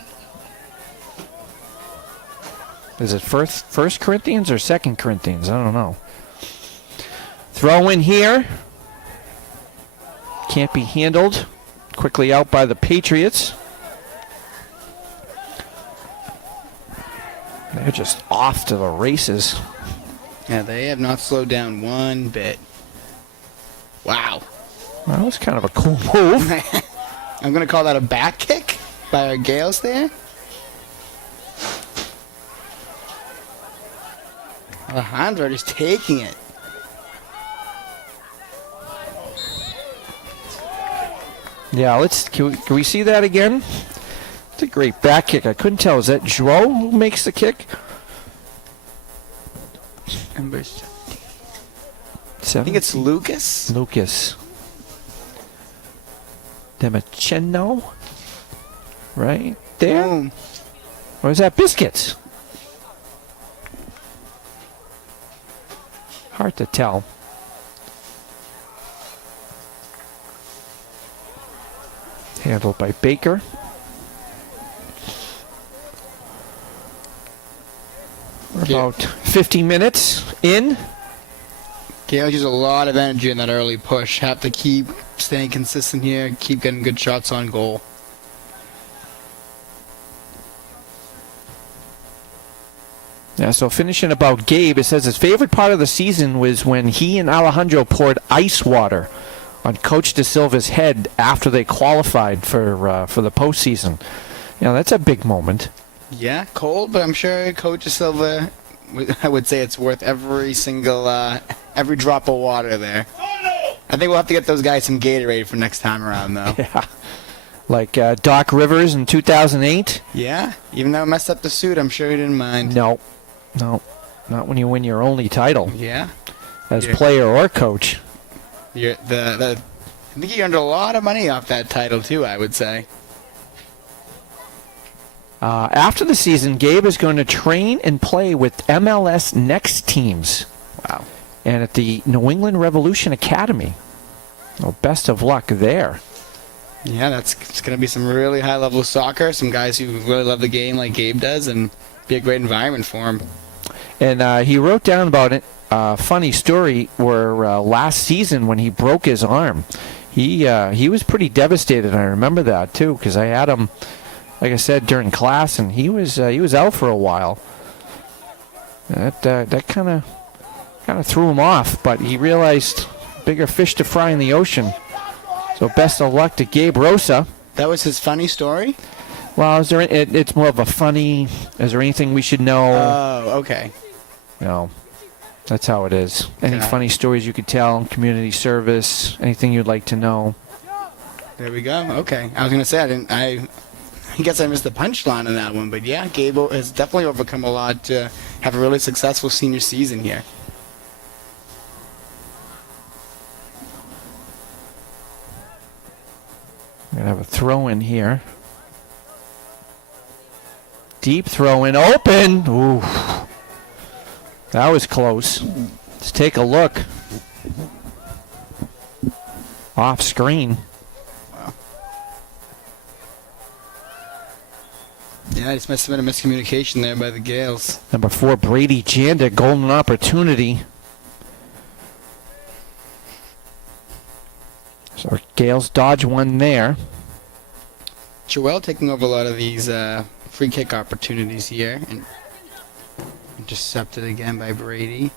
Is it First Corinthians or Second Corinthians? I don't know. Throw in here. Can't be handled. Quickly out by the Patriots. They're just off to the races. Yeah, they have not slowed down one bit. Wow. Well, that was kind of a cool move. I'm going to call that a back kick by our Gales there. Alejandro just taking it. Yeah, can we see that again? It's a great back kick. I couldn't tell. Is that Joe who makes the kick? I think it's Lucas. Lucas Demaceno, right there. Boom. Or is that Biscuits? hard to tell. Handled by Baker. We're about 50 minutes in. Gales used a lot of energy in that early push. Have to keep staying consistent here, keep getting good shots on goal. Yeah, so finishing about Gabe, it says his favorite part of the season was when he and Alejandro poured ice water on Coach De Silva's head after they qualified for the postseason. You know, that's a big moment. Yeah, cold, but I'm sure Coach De Silva, I would say it's worth every single, every drop of water there. I think we'll have to get those guys some Gatorade for next time around, though. Yeah. Like Doc Rivers in 2008? Yeah, even though it messed up the suit, I'm sure he didn't mind. No, not when you win your only title Yeah. as player or coach. I think he earned a lot of money off that title, too, I would say. After the season, Gabe is going to train and play with MLS Next teams. Wow. And at the New England Revolution Academy. Well, best of luck there. Yeah, it's going to be some really high-level soccer, some guys who really love the game like Gabe does, and be a great environment for him. And he wrote down about it a funny story where last season when he broke his arm, he was pretty devastated. I remember that, too, because I had him, like I said, during class, and he was out for a while. That kind of threw him off, but he realized bigger fish to fry in the ocean. So best of luck to Gabe Rosa. That was his funny story? Well, it's more of a funny, is there anything we should know? Oh, okay. No, that's how it is. Any Okay. funny stories you could tell, community service, anything you'd like to know? There we go. Okay. I was going to say, I guess I missed the punchline on that one, but yeah, Gabe has definitely overcome a lot to have a really successful senior season here. We're going to have a throw in here. Deep throw in, open. Ooh. That was close. Let's take a look. Off screen. Wow. Yeah, this must have been a miscommunication there by the Gales. Number 4, Brady Janda, golden opportunity. So Gales dodge one there. Joel taking over a lot of these free kick opportunities here. And intercepted again by Brady.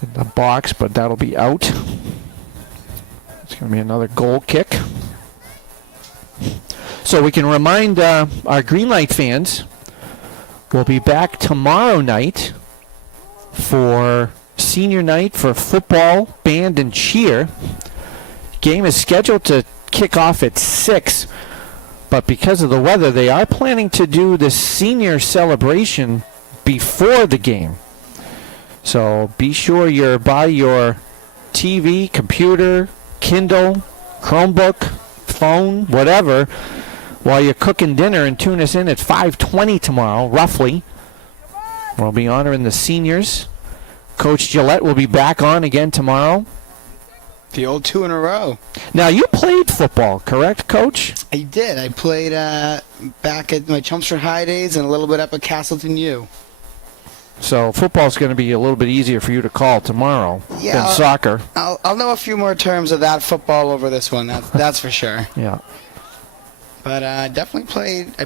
In the box, but that'll be out. It's going to be another goal kick. So we can remind our Greenlight fans, we'll be back tomorrow night for senior night for football, band, and cheer. Game is scheduled to kick off at 6, but because of the weather, they are planning to do the senior celebration before the game. So be sure you're by your TV, computer, Kindle, Chromebook, phone, whatever, while you're cooking dinner, and tune us in at 5:20 tomorrow, roughly. We'll be honoring the seniors. Coach Gillette will be back on again tomorrow. The old 2 in a row. Now, you played football, correct, Coach? I did. I played back at my Chelmsford High days and a little bit up at Castleton U. So football's going to be a little bit easier for you to call tomorrow than soccer. I'll know a few more terms of that football over this one. That's for sure. Yeah. But I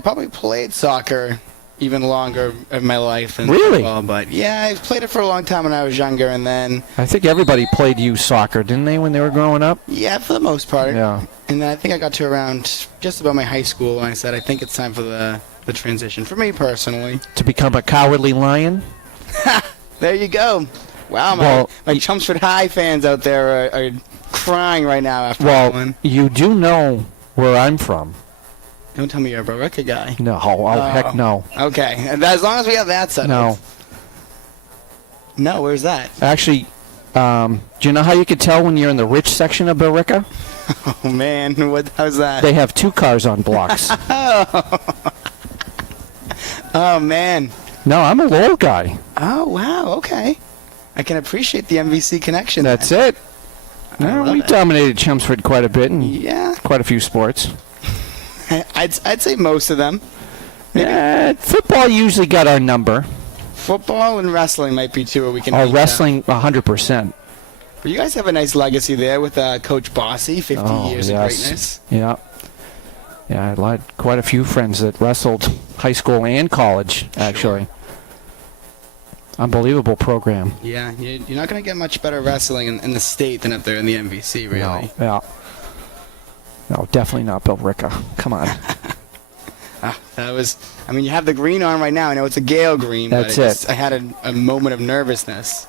probably played soccer even longer in my life than Really? football. But yeah, I played it for a long time when I was younger, and then I think everybody played youth soccer, didn't they, when they were growing up? yeah, for the most part. Yeah. And then I think I got to around just about my high school, and I said I think it's time for the transition for me personally. To become a cowardly lion? There you go. Wow, my Chelmsford High fans out there are crying right now after that one. You do know where I'm from. Don't tell me you're a Borica guy. No, heck no. Okay, and as long as we have that set No. up. No, where's that? Actually, do you know how you could tell when you're in the rich section of Barica? Oh, man. How's that? They have 2 cars on blocks. Oh, man. No, I'm a Lowell guy. Oh, wow. Okay. I can appreciate the MVC connection. That's it. No, love we it. dominated Chelmsford quite a bit in Yeah. quite a few sports. I'd say most of them. Yeah, football usually got our number. Football and wrestling might be two where we can Our beat wrestling, 100%. But you guys have a nice legacy there with Coach Bossy, 50 years of greatness. Yeah. Yeah, I had quite a few friends that wrestled high school and college, actually. Unbelievable program. Yeah, you're not going to get much better wrestling in the state than up there in the MVC, really. No, yeah. No, definitely not Bill Ricca. Come on. That was, I mean, you have the green on right now. I know it's a Gale green, That's but I had a moment of nervousness.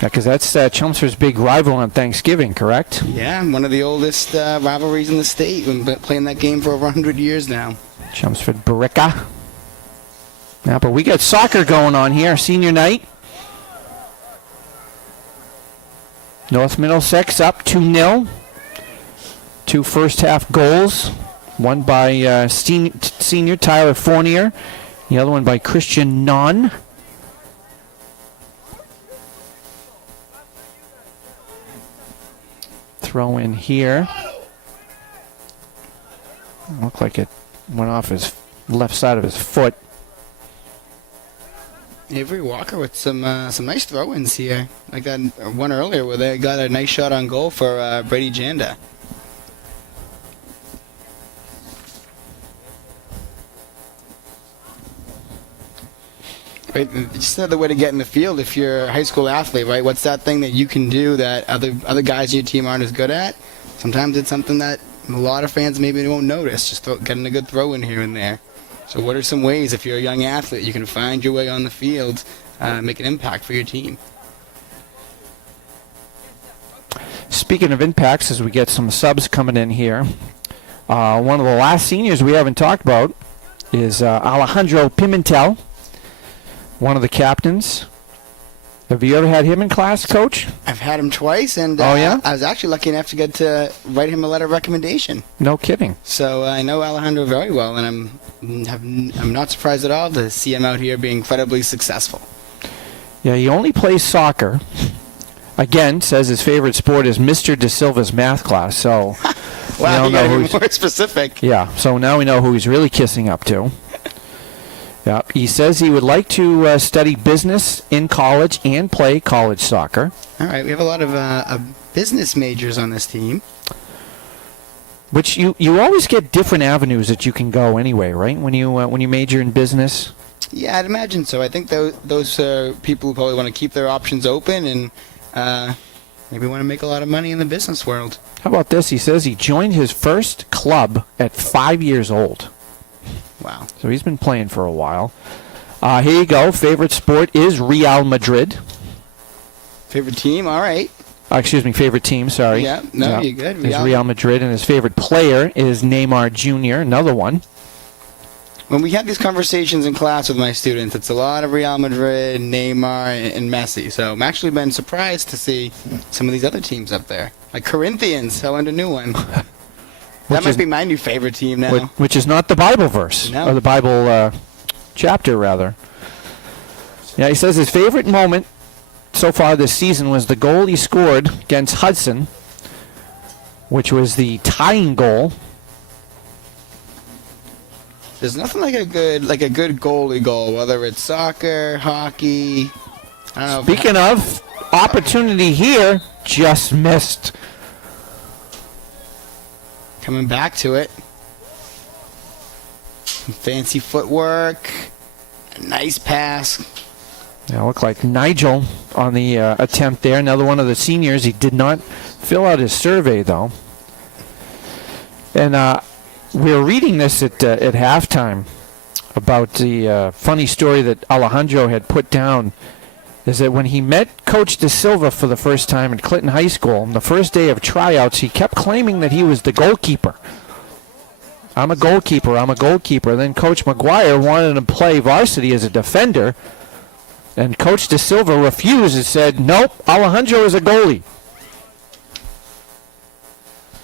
Yeah, because that's Chelmsford's big rival on Thanksgiving, correct? Yeah, one of the oldest rivalries in the state. We've been playing that game for over 100 years now. Chelmsford Barica. Yeah, but we got soccer going on here, senior night. North Middlesex up 2-0. 2 first-half goals. One by senior Tyler Fournier. The other one by Christian Nunn. Throw in here. Looked like it went off his left side of his foot. Avery Walker with some nice throw-ins here. Like that one earlier where they got a nice shot on goal for Brady Janda. Right, just another way to get in the field if you're a high school athlete, right? What's that thing that you can do that other guys in your team aren't as good at? Sometimes it's something that a lot of fans maybe won't notice, just getting a good throw in here and there. So what are some ways, if you're a young athlete, you can find your way on the field, make an impact for your team? Speaking of impacts, as we get some subs coming in here, one of the last seniors we haven't talked about is Alejandro Pimentel, one of the captains. Have you ever had him in class, Coach? I've had him twice, and Oh, yeah? I was actually lucky enough to get to write him a letter of recommendation. No kidding. So I know Alejandro very well, and I'm not surprised at all to see him out here being incredibly successful. Yeah, he only plays soccer. Again, says his favorite sport is Mr. De Silva's math class. So Wow, we you don't know got who to he's, be more specific. yeah. So now we know who he's really kissing up to. Yeah, he says he would like to study business in college and play college soccer. All right, we have a lot of business majors on this team. Which you always get different avenues that you can go anyway, right? When you major in business. Yeah, I'd imagine so. I think those people who probably want to keep their options open and maybe want to make a lot of money in the business world. How about this? He says he joined his first club at 5 years old. Wow. So he's been playing for a while. Here you go. Favorite sport is Real Madrid. Favorite team? All right. Excuse me, favorite team, sorry. Yeah, no, you're good. Is Real Madrid, and his favorite player is Neymar Jr., another one. When we have these conversations in class with my students, it's a lot of Real Madrid, Neymar, and Messi. So I'm actually been surprised to see some of these other teams up there. Like Corinthians, I learned a new one. That might be my new favorite team now. Which is not the Bible verse, No. or the Bible chapter, rather. Yeah, he says his favorite moment so far this season was the goal he scored against Hudson, which was the tying goal. There's nothing like a good goalie goal, whether it's soccer, hockey. I don't know. Speaking of opportunity here, just missed. Coming back to it. Some fancy footwork. A nice pass. Yeah, looked like Nigel on the attempt there. Another one of the seniors. He did not fill out his survey, though. And we were reading this at halftime about the funny story that Alejandro had put down, is that when he met Coach De Silva for the first time at Clinton High School, on the first day of tryouts, he kept claiming that he was the goalkeeper. I'm a goalkeeper, I'm a goalkeeper. Then Coach McGuire wanted him to play varsity as a defender, and Coach De Silva refused and said, nope, Alejandro is a goalie.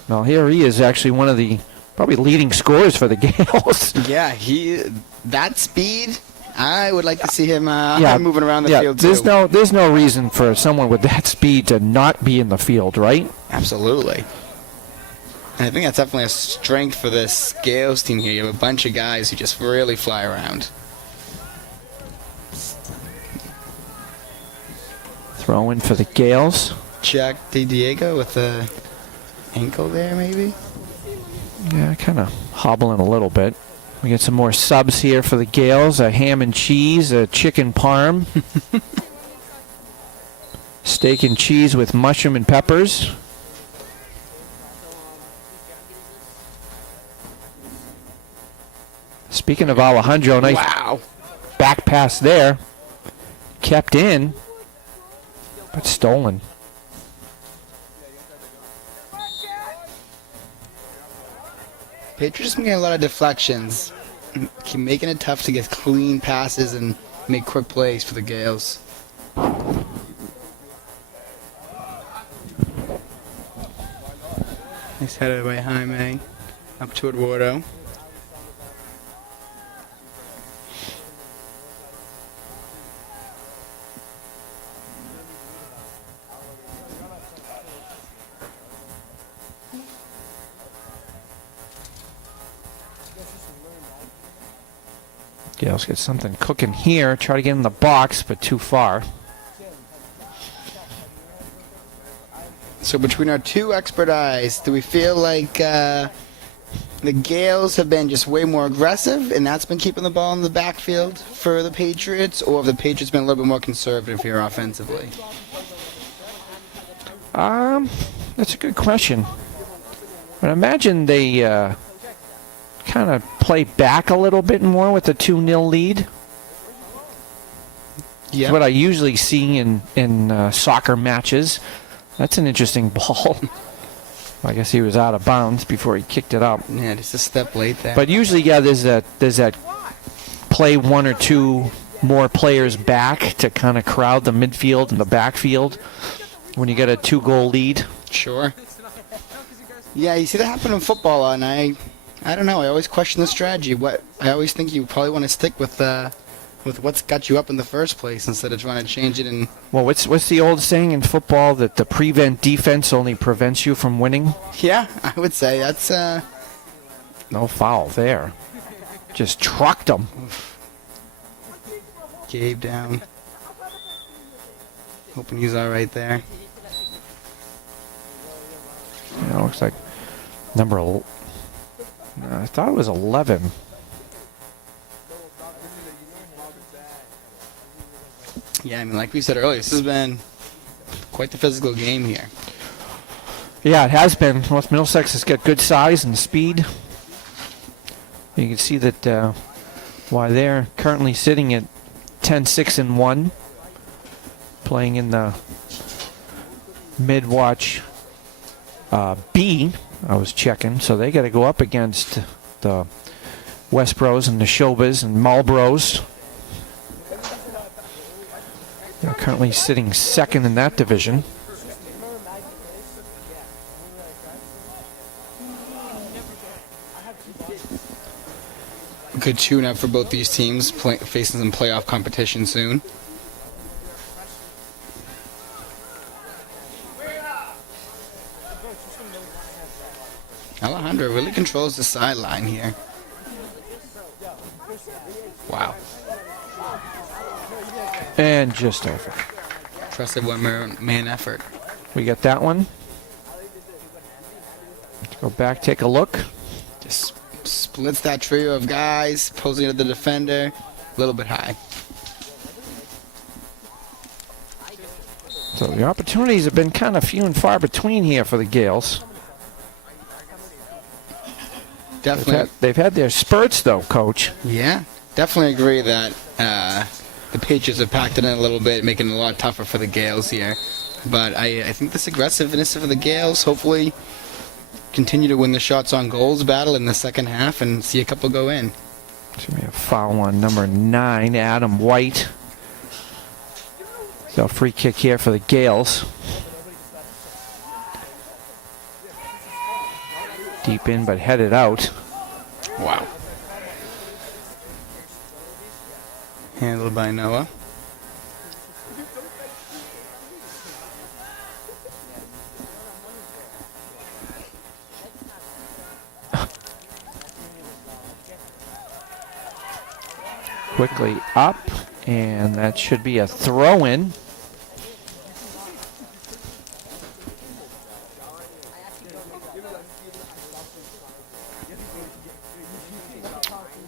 Well, here he is, actually one of the probably leading scorers for the Gales. Yeah, that speed. I would like to see him Yeah, moving around the field too. There's no reason for someone with that speed to not be in the field, right? Absolutely. And I think that's definitely a strength for this Gales team here. You have a bunch of guys who just really fly around. Throw in for the Gales. Jack Diego with the ankle there, maybe? Yeah, kind of hobbling a little bit. We get some more subs here for the Gales. A ham and cheese, a chicken parm. Steak and cheese with mushroom and peppers. Speaking of Alejandro, nice back pass there. Kept in, but stolen. Patriots been getting a lot of deflections. Keep making it tough to get clean passes and make quick plays for the Gales. Nice header by Jaime. Up to Eduardo. Gales get something cooking here. Try to get in the box, but too far. So between our two expert eyes, do we feel like the Gales have been just way more aggressive and that's been keeping the ball in the backfield for the Patriots, or have the Patriots been a little bit more conservative here offensively? That's a good question. But imagine they kind of play back a little bit more with the 2-0 lead. Yeah. What I usually see in soccer matches. That's an interesting ball. I guess he was out of bounds before he kicked it up. Yeah, just a step late there. But usually, yeah, there's that play one or two more players back to kind of crowd the midfield and the backfield when you get a 2-goal lead. Sure. Yeah, you see that happen in football, and I don't know. I always question the strategy. I always think you probably want to stick with what's got you up in the first place instead of trying to change it. And well, what's the old saying in football that the prevent defense only prevents you from winning? yeah, I would say that's No foul there. Just trucked him. Gabe down. Hoping he's all right there. Yeah, looks like I thought it was 11. Yeah, I mean, like we said earlier, this has been quite the physical game here. Yeah, it has been. North Middlesex has got good size and speed. You can see that why they're currently sitting at 10-6-1, playing in the mid-watch B. I was checking, so they got to go up against the Westbros and the Shobas and Marlboros. They're currently sitting second in that division. Good tune-up for both these teams, facing some playoff competition soon. Alejandro really controls the sideline here. Wow. And just over. Impressive one-man effort. We got that one. Let's go back, take a look. Just splits that trio of guys, posing to the defender, a little bit high. So the opportunities have been kind of few and far between here for the Gales. Definitely. They've had their spurts, though, Coach. Yeah, definitely agree that the Patriots have packed it in a little bit, making it a lot tougher for the Gales here. But I think this aggressiveness for the Gales hopefully continue to win the shots on goals battle in the second half and see a couple go in. There's going to be a foul on number 9, Adam White. So a free kick here for the Gales. deep in, but headed out. Wow. Handled by Noah. Quickly up, and that should be a throw-in.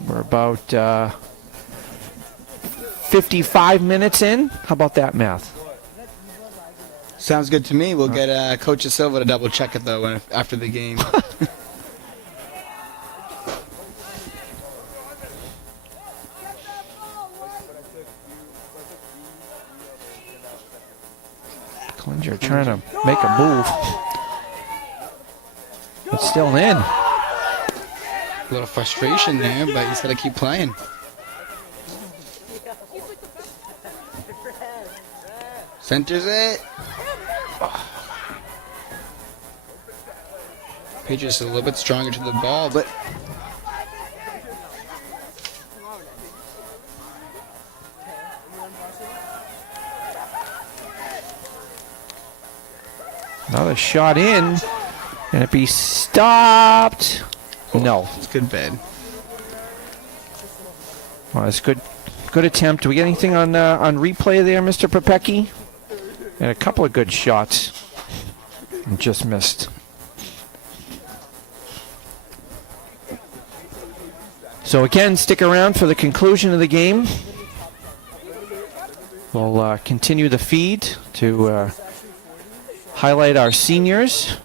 We're about 55 minutes in. How about that math? Sounds good to me. We'll get Coach Silva to double check it though after the game. Klinger trying to make a move. It's still in. A little frustration there, but he's got to keep playing. Centers it. Oh. Patriots a little bit stronger to the ball, but another shot in. Can it be stopped? No. it's good bid. Well, it's good. Good attempt. Do we get anything on replay there, Mr. Popecki? And a couple of good shots. And just missed. So again, stick around for the conclusion of the game. We'll continue the feed to highlight our seniors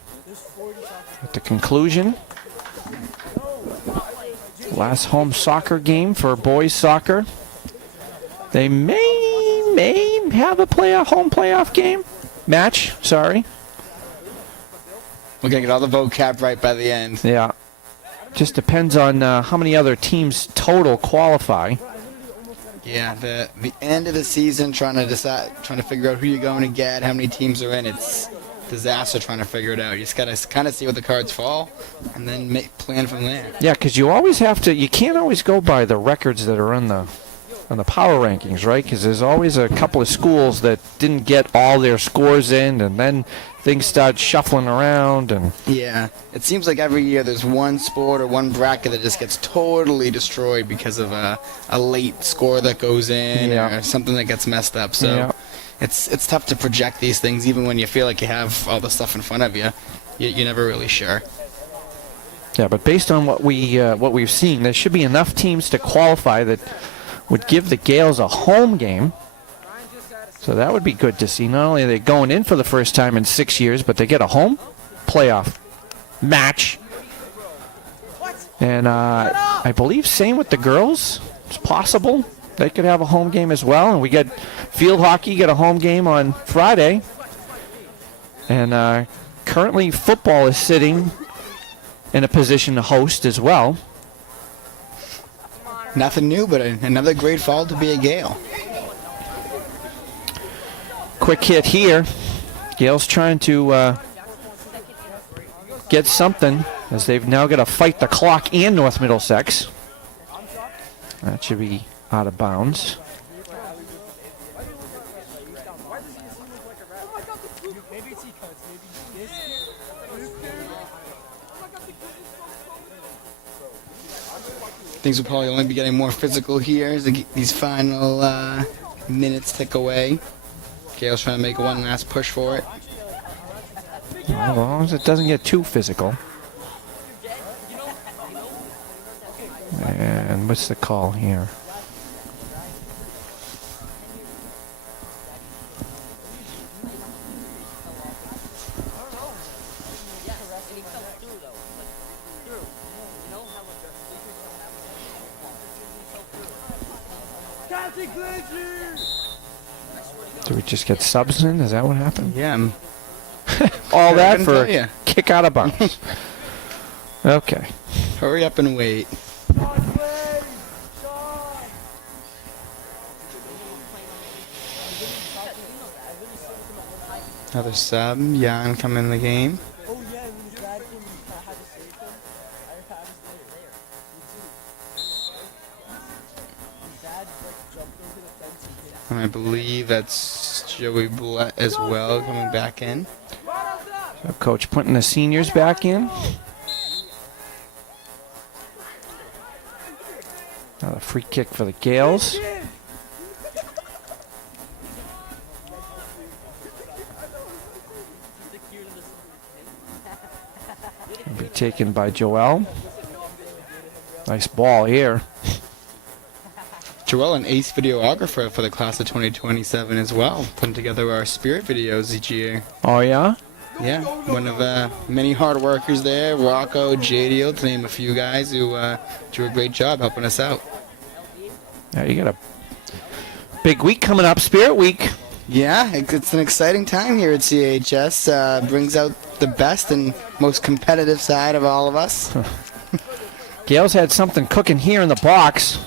at the conclusion. Last home soccer game for boys soccer. They may have a home playoff game match. Sorry. We're gonna get all the vocab right by the end. Yeah. Just depends on how many other teams total qualify. Yeah, the end of the season, trying to figure out who you're going to get, how many teams are in. It's disaster trying to figure it out. You just gotta kind of see where the cards fall, and then plan from there. Yeah, because you always have to. You can't always go by the records that are on the power rankings, right? Because there's always a couple of schools that didn't get all their scores in, and then things start shuffling around. And yeah, it seems like every year there's one sport or one bracket that just gets totally destroyed because of a late score that goes in or something that gets messed up. So it's tough to project these things, even when you feel like you have all the stuff in front of you. You're never really sure. Yeah, but based on what we've seen, there should be enough teams to qualify that would give the Gales a home game. So that would be good to see. Not only are they going in for the first time in 6 years, but they get a home playoff match. And I believe same with the girls. It's possible they could have a home game as well. And we get field hockey, get a home game on Friday. And currently football is sitting in a position to host as well. Nothing new, but another great fall to be a Gale. Quick hit here. Gale's trying to get something, as they've now got to fight the clock and North Middlesex. That should be out of bounds. Things will probably only be getting more physical here as these final minutes tick away. Gale's trying to make one last push for it. Well, as long as it doesn't get too physical. And what's the call here? Do we just get subs in? Is that what happened? Yeah. All that I for tell ya. a kick out of bounds. Okay. Hurry up and wait. Another sub, Jan come in the game. And I believe that's Joey Blatt as well coming back in. So Coach putting the seniors back in. Another free kick for the Gales. Will be taken by Joel. Nice ball here. Joel, an ace videographer for the class of 2027 as well, putting together our spirit videos each year. Oh, yeah? Yeah, one of many hard workers there, Rocco, JDO, to name a few guys who do a great job helping us out. Yeah, you got a big week coming up, Spirit Week. Yeah, it's an exciting time here at CHS. Brings out the best and most competitive side of all of us. Gales had something cooking here in the box.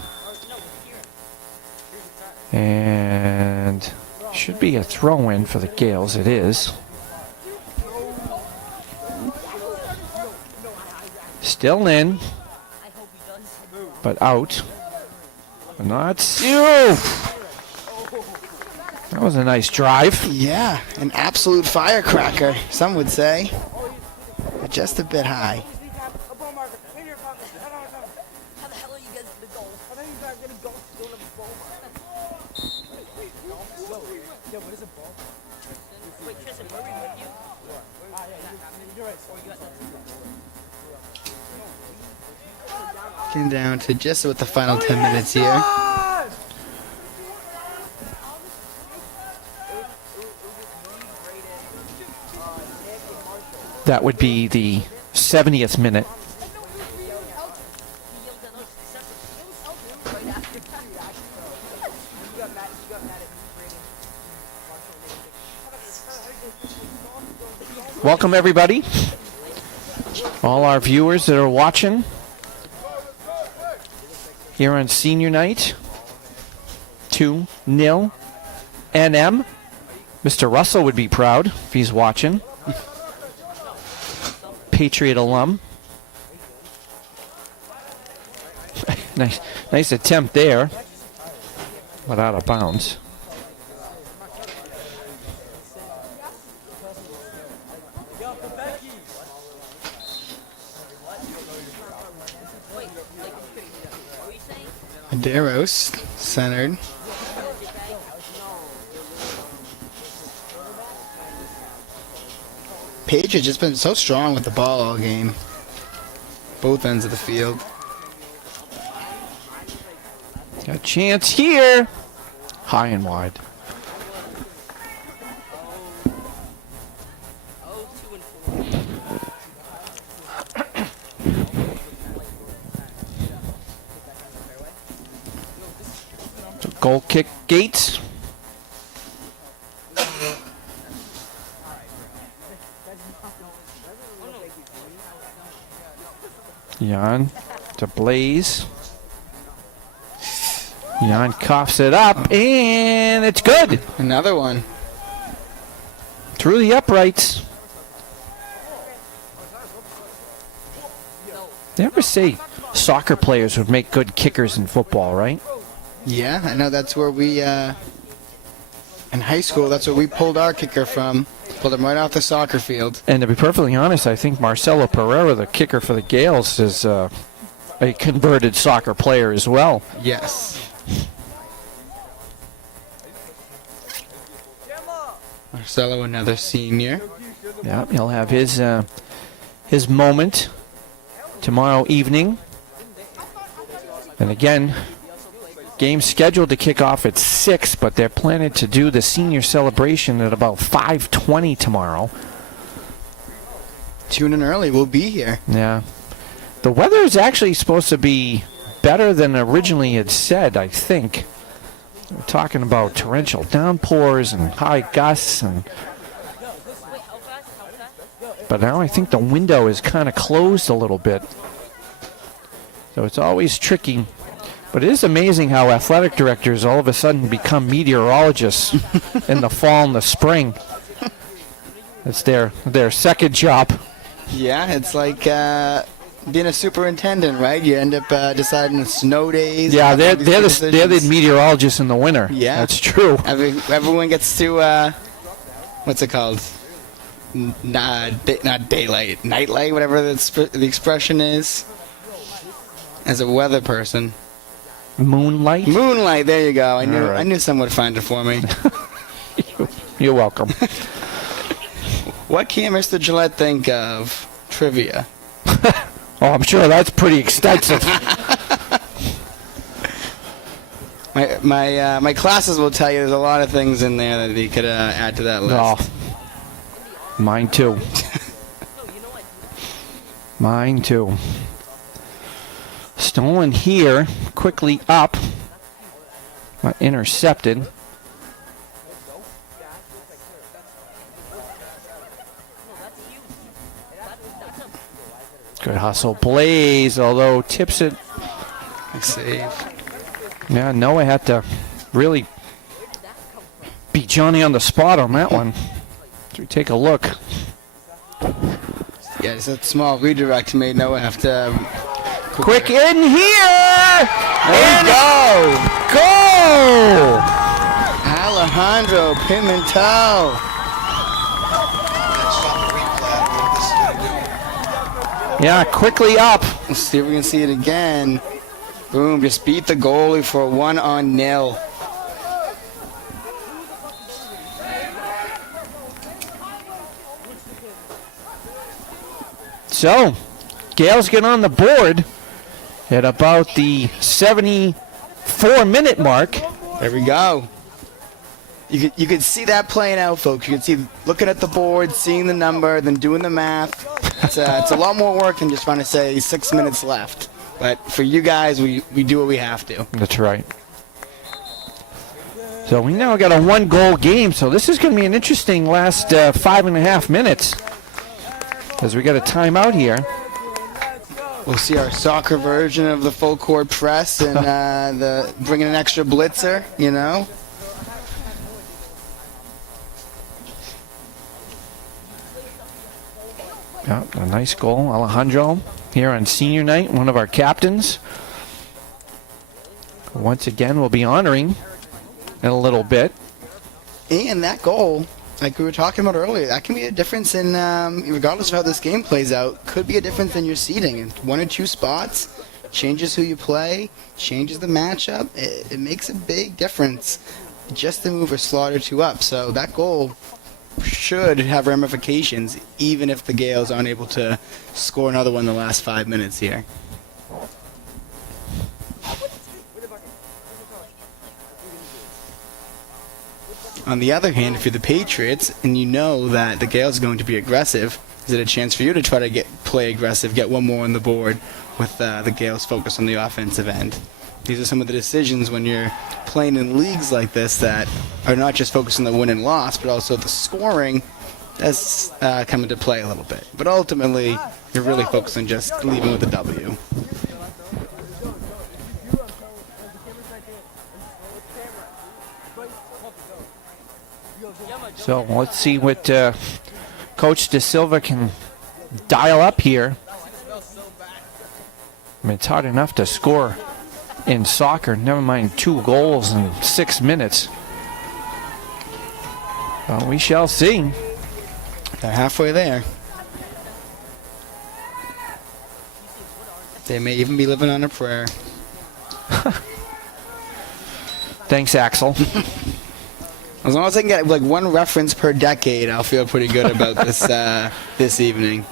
And should be a throw-in for the Gales. It is. Still in, but out. But not. That was a nice drive. Yeah, an absolute firecracker, some would say. But just a bit high. Getting down to just about the final 10 minutes here. That would be the 70th minute. Welcome, everybody. All our viewers that are watching here on senior night. 2-0 NM. Mr. Russell would be proud if he's watching. Patriot alum. Nice attempt there, but out of bounds. Medeiros, centered. Page has just been so strong with the ball all game. Both ends of the field. Got a chance here. High and wide. Goal kick, Gates. Jan to Blaze. Jan coughs it up, and it's good. Another one. Through the uprights. They ever say soccer players would make good kickers in football, right? Yeah, I know that's where we, in high school, that's where we pulled our kicker from. Pulled him right off the soccer field. And to be perfectly honest, I think Marcelo Pereira, the kicker for the Gales, is a converted soccer player as well. Yes. Marcelo, another senior. Yeah, he'll have his moment tomorrow evening. And again, game scheduled to kick off at 6, but they're planning to do the senior celebration at about 5:20 tomorrow. Tune in early. We'll be here. Yeah. The weather is actually supposed to be better than originally had said, I think. We're talking about torrential downpours and high gusts, but now I think the window is kind of closed a little bit. So it's always tricky. But it is amazing how athletic directors all of a sudden become meteorologists in the fall and the spring. It's their second job. Yeah, it's like being a superintendent, right? You end up deciding the snow days. Yeah, they're these the decisions. meteorologists in the winter. Yeah. That's true. Everyone gets to, what's it called? Not daylight, nightlight, whatever the expression is. As a weather person. Moonlight? Moonlight, there you go. All right. I knew someone would find it for me. You're welcome. What can Mr. Gillette think of trivia? Oh, I'm sure that's pretty extensive. My classes will tell you there's a lot of things in there that he could add to that list. Oh, mine too. Mine too. Stolen here, quickly up. Intercepted. Good hustle. Blaze, although tips it. Nice save. Yeah, Noah had to really beat Johnny on the spot on that one. Should we take a look? Yeah, just that small redirect made Noah have to... Quick in here! There you go! Go! Alejandro Pimentel. Yeah, quickly up. Let's see if we can see it again. Boom, just beat the goalie for 1-0. So, Gales get on the board at about the 74-minute mark. There we go. You could see that playing out, folks. You could see looking at the board, seeing the number, then doing the math. It's a lot more work than just trying to say 6 minutes left. But for you guys, we do what we have to. That's right. So we now got a one-goal game. So this is going to be an interesting last 5.5 minutes, as we got a timeout here. We'll see our soccer version of the full court press and bringing an extra blitzer, you know. Yeah, a nice goal. Alejandro here on senior night, one of our captains. Once again, we'll be honoring in a little bit. And that goal, like we were talking about earlier, that can be a difference in, regardless of how this game plays out, could be a difference in your seeding. In 1 or 2 spots, changes who you play, changes the matchup. It makes a big difference just to move a slot or 2 up. So that goal should have ramifications, even if the Gales aren't able to score another one in the last 5 minutes here. On the other hand, if you're the Patriots and you know that the Gales are going to be aggressive, is it a chance for you to try to play aggressive, get one more on the board with the Gales focus on the offensive end? These are some of the decisions when you're playing in leagues like this that are not just focused on the win and loss, but also the scoring does come into play a little bit. But ultimately, you're really focused on just leaving with a W. So let's see what Coach De Silva can dial up here. I mean, it's hard enough to score in soccer, never mind 2 goals in 6 minutes. Well, we shall see. They're halfway there. They may even be living on a prayer. Thanks, Axel. As long as I can get like 1 reference per decade, I'll feel pretty good about this this evening.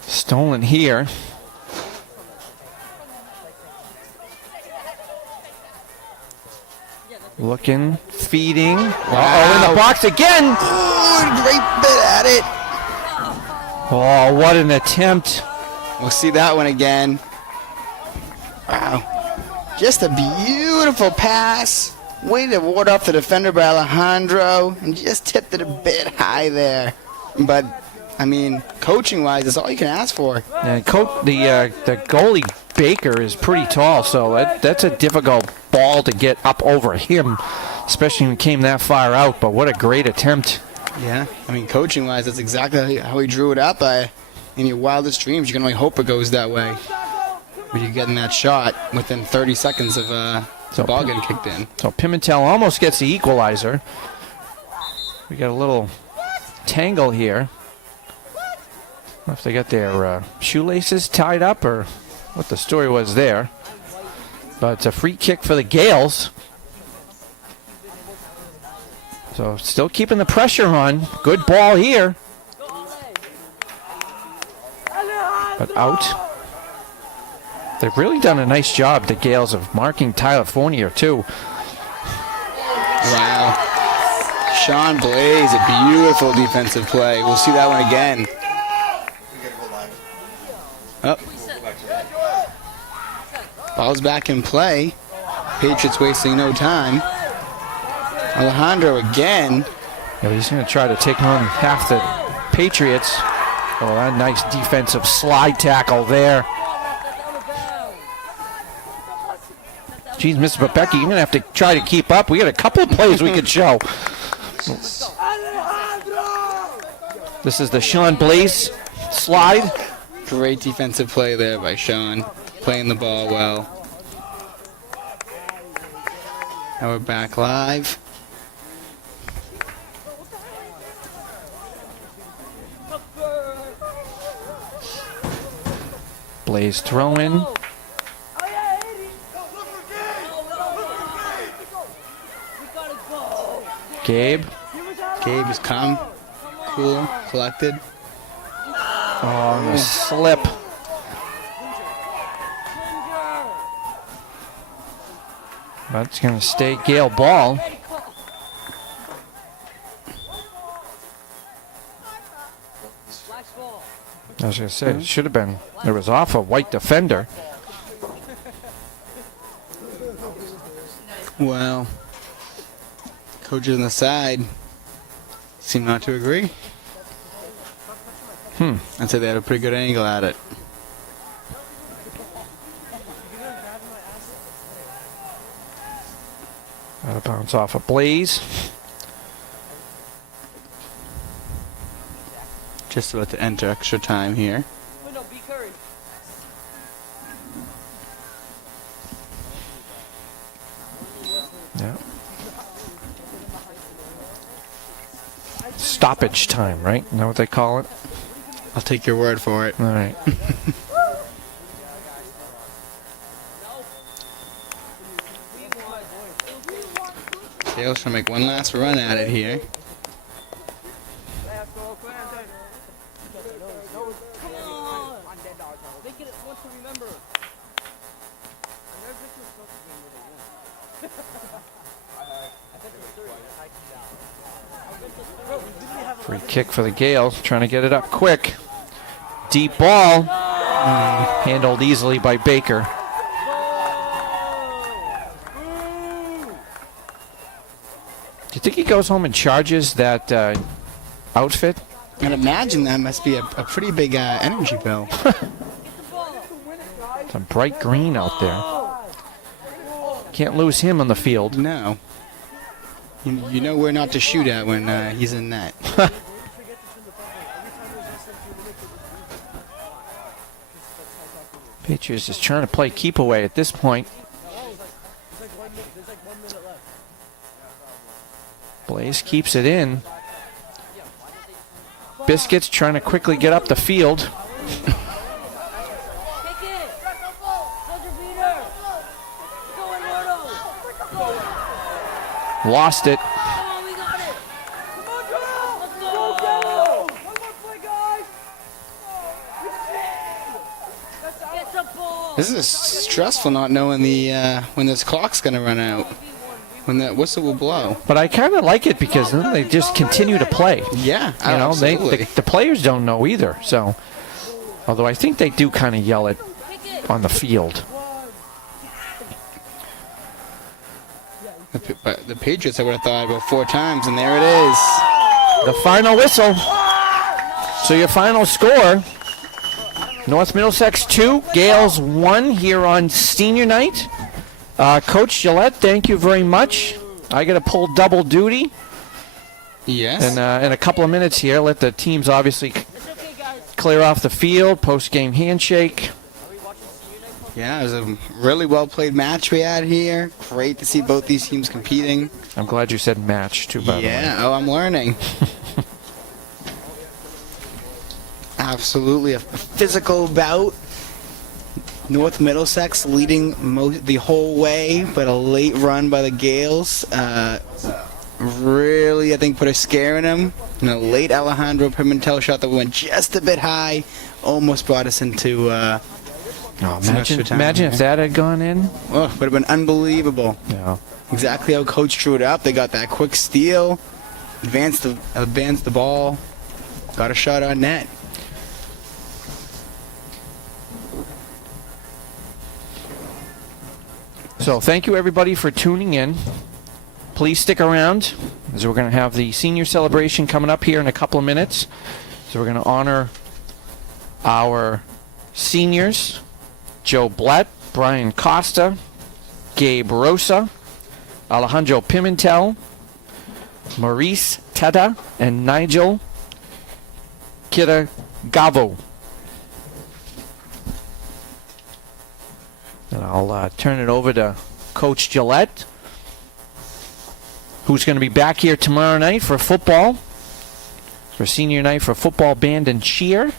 Stolen here. Looking, feeding. Uh-oh, in the box again. Ooh, great bit at it. Oh, what an attempt. We'll see that one again. Wow. Just a beautiful pass. Way to ward off the defender by Alejandro. And just tipped it a bit high there. But, I mean, coaching-wise, that's all you can ask for. And the goalie Baker is pretty tall, so that's a difficult ball to get up over him, especially when he came that far out. But what a great attempt. Yeah, I mean, coaching-wise, that's exactly how he drew it up. in your wildest dreams, you can only hope it goes that way. But you're getting that shot within 30 seconds of the ball getting kicked in. So Pimentel almost gets the equalizer. We got a little tangle here. I don't know if they got their shoelaces tied up or what the story was there. But it's a free kick for the Gales. So still keeping the pressure on. Good ball here. But out. They've really done a nice job, the Gales, of marking Tyler Fournier, too. Wow. Sean Blaze, a beautiful defensive play. We'll see that one again. Oh. Ball's back in play. Patriots wasting no time. Alejandro again. Yeah, he's going to try to take on half the Patriots. Oh, that nice defensive slide tackle there. Geez, Mr. Babecki, you're going to have to try to keep up. We got a couple of plays we could show. This is the Sean Blaze slide. Great defensive play there by Sean. Playing the ball well. Now we're back live. Blaze throwing. Gabe. Gabe is calm, cool, collected. Oh, the slip. That's going to stay Gale ball. I was going to say, it should have been. It was off a white defender. Well, coaches on the side seem not to agree. I'd say they had a pretty good angle at it. That'll bounce off a Blaze. Just about to enter extra time here. Yeah. Stoppage time, right? Is that what they call it? I'll take your word for it. All right. Dale's trying to make one last run at it here. Free kick for the Gales, trying to get it up quick. Deep ball, handled easily by Baker. Do you think he goes home and charges that outfit? I'd imagine that must be a pretty big energy bill. It's a bright green out there. Can't lose him on the field. No. You know where not to shoot at when he's in net. Patriots is trying to play keep away at this point. Blaze keeps it in. Biscuits trying to quickly get up the field. Lost it. This is stressful not knowing the when this clock's going to run out. When that whistle will blow. But I kind of like it because then they just continue to play. Yeah, You know, absolutely. the players don't know either. So, although I think they do kind of yell it on the field. But the Patriots, I would have thought about 4 times, and there it is. The final whistle. So your final score, North Middlesex 2, Gales 1 here on senior night. Coach Gillette, thank you very much. I got to pull double duty. Yes. And in a couple of minutes here, let the teams obviously clear off the field, post-game handshake. Yeah, it was a really well-played match we had here. Great to see both these teams competing. I'm glad you said match, too, by the way. Yeah, oh, I'm learning. Absolutely a physical bout. North Middlesex leading the whole way, but a late run by the Gales really, I think, put a scare in them. And a late Alejandro Pimentel shot that went just a bit high almost brought us into Imagine if that had gone in. Oh, would have been unbelievable. Yeah. Exactly how Coach drew it up. They got that quick steal, advanced the ball, got a shot on net. So thank you everybody for tuning in. Please stick around as we're going to have the senior celebration coming up here in a couple of minutes. So we're going to honor our seniors, Joe Blatt, Brian Costa, Gabe Rosa, Alejandro Pimentel, Maurice Teta, and Nigel Kitagavo. And I'll turn it over to Coach Gillette, who's going to be back here tomorrow night for football, for senior night for football, band, and cheer.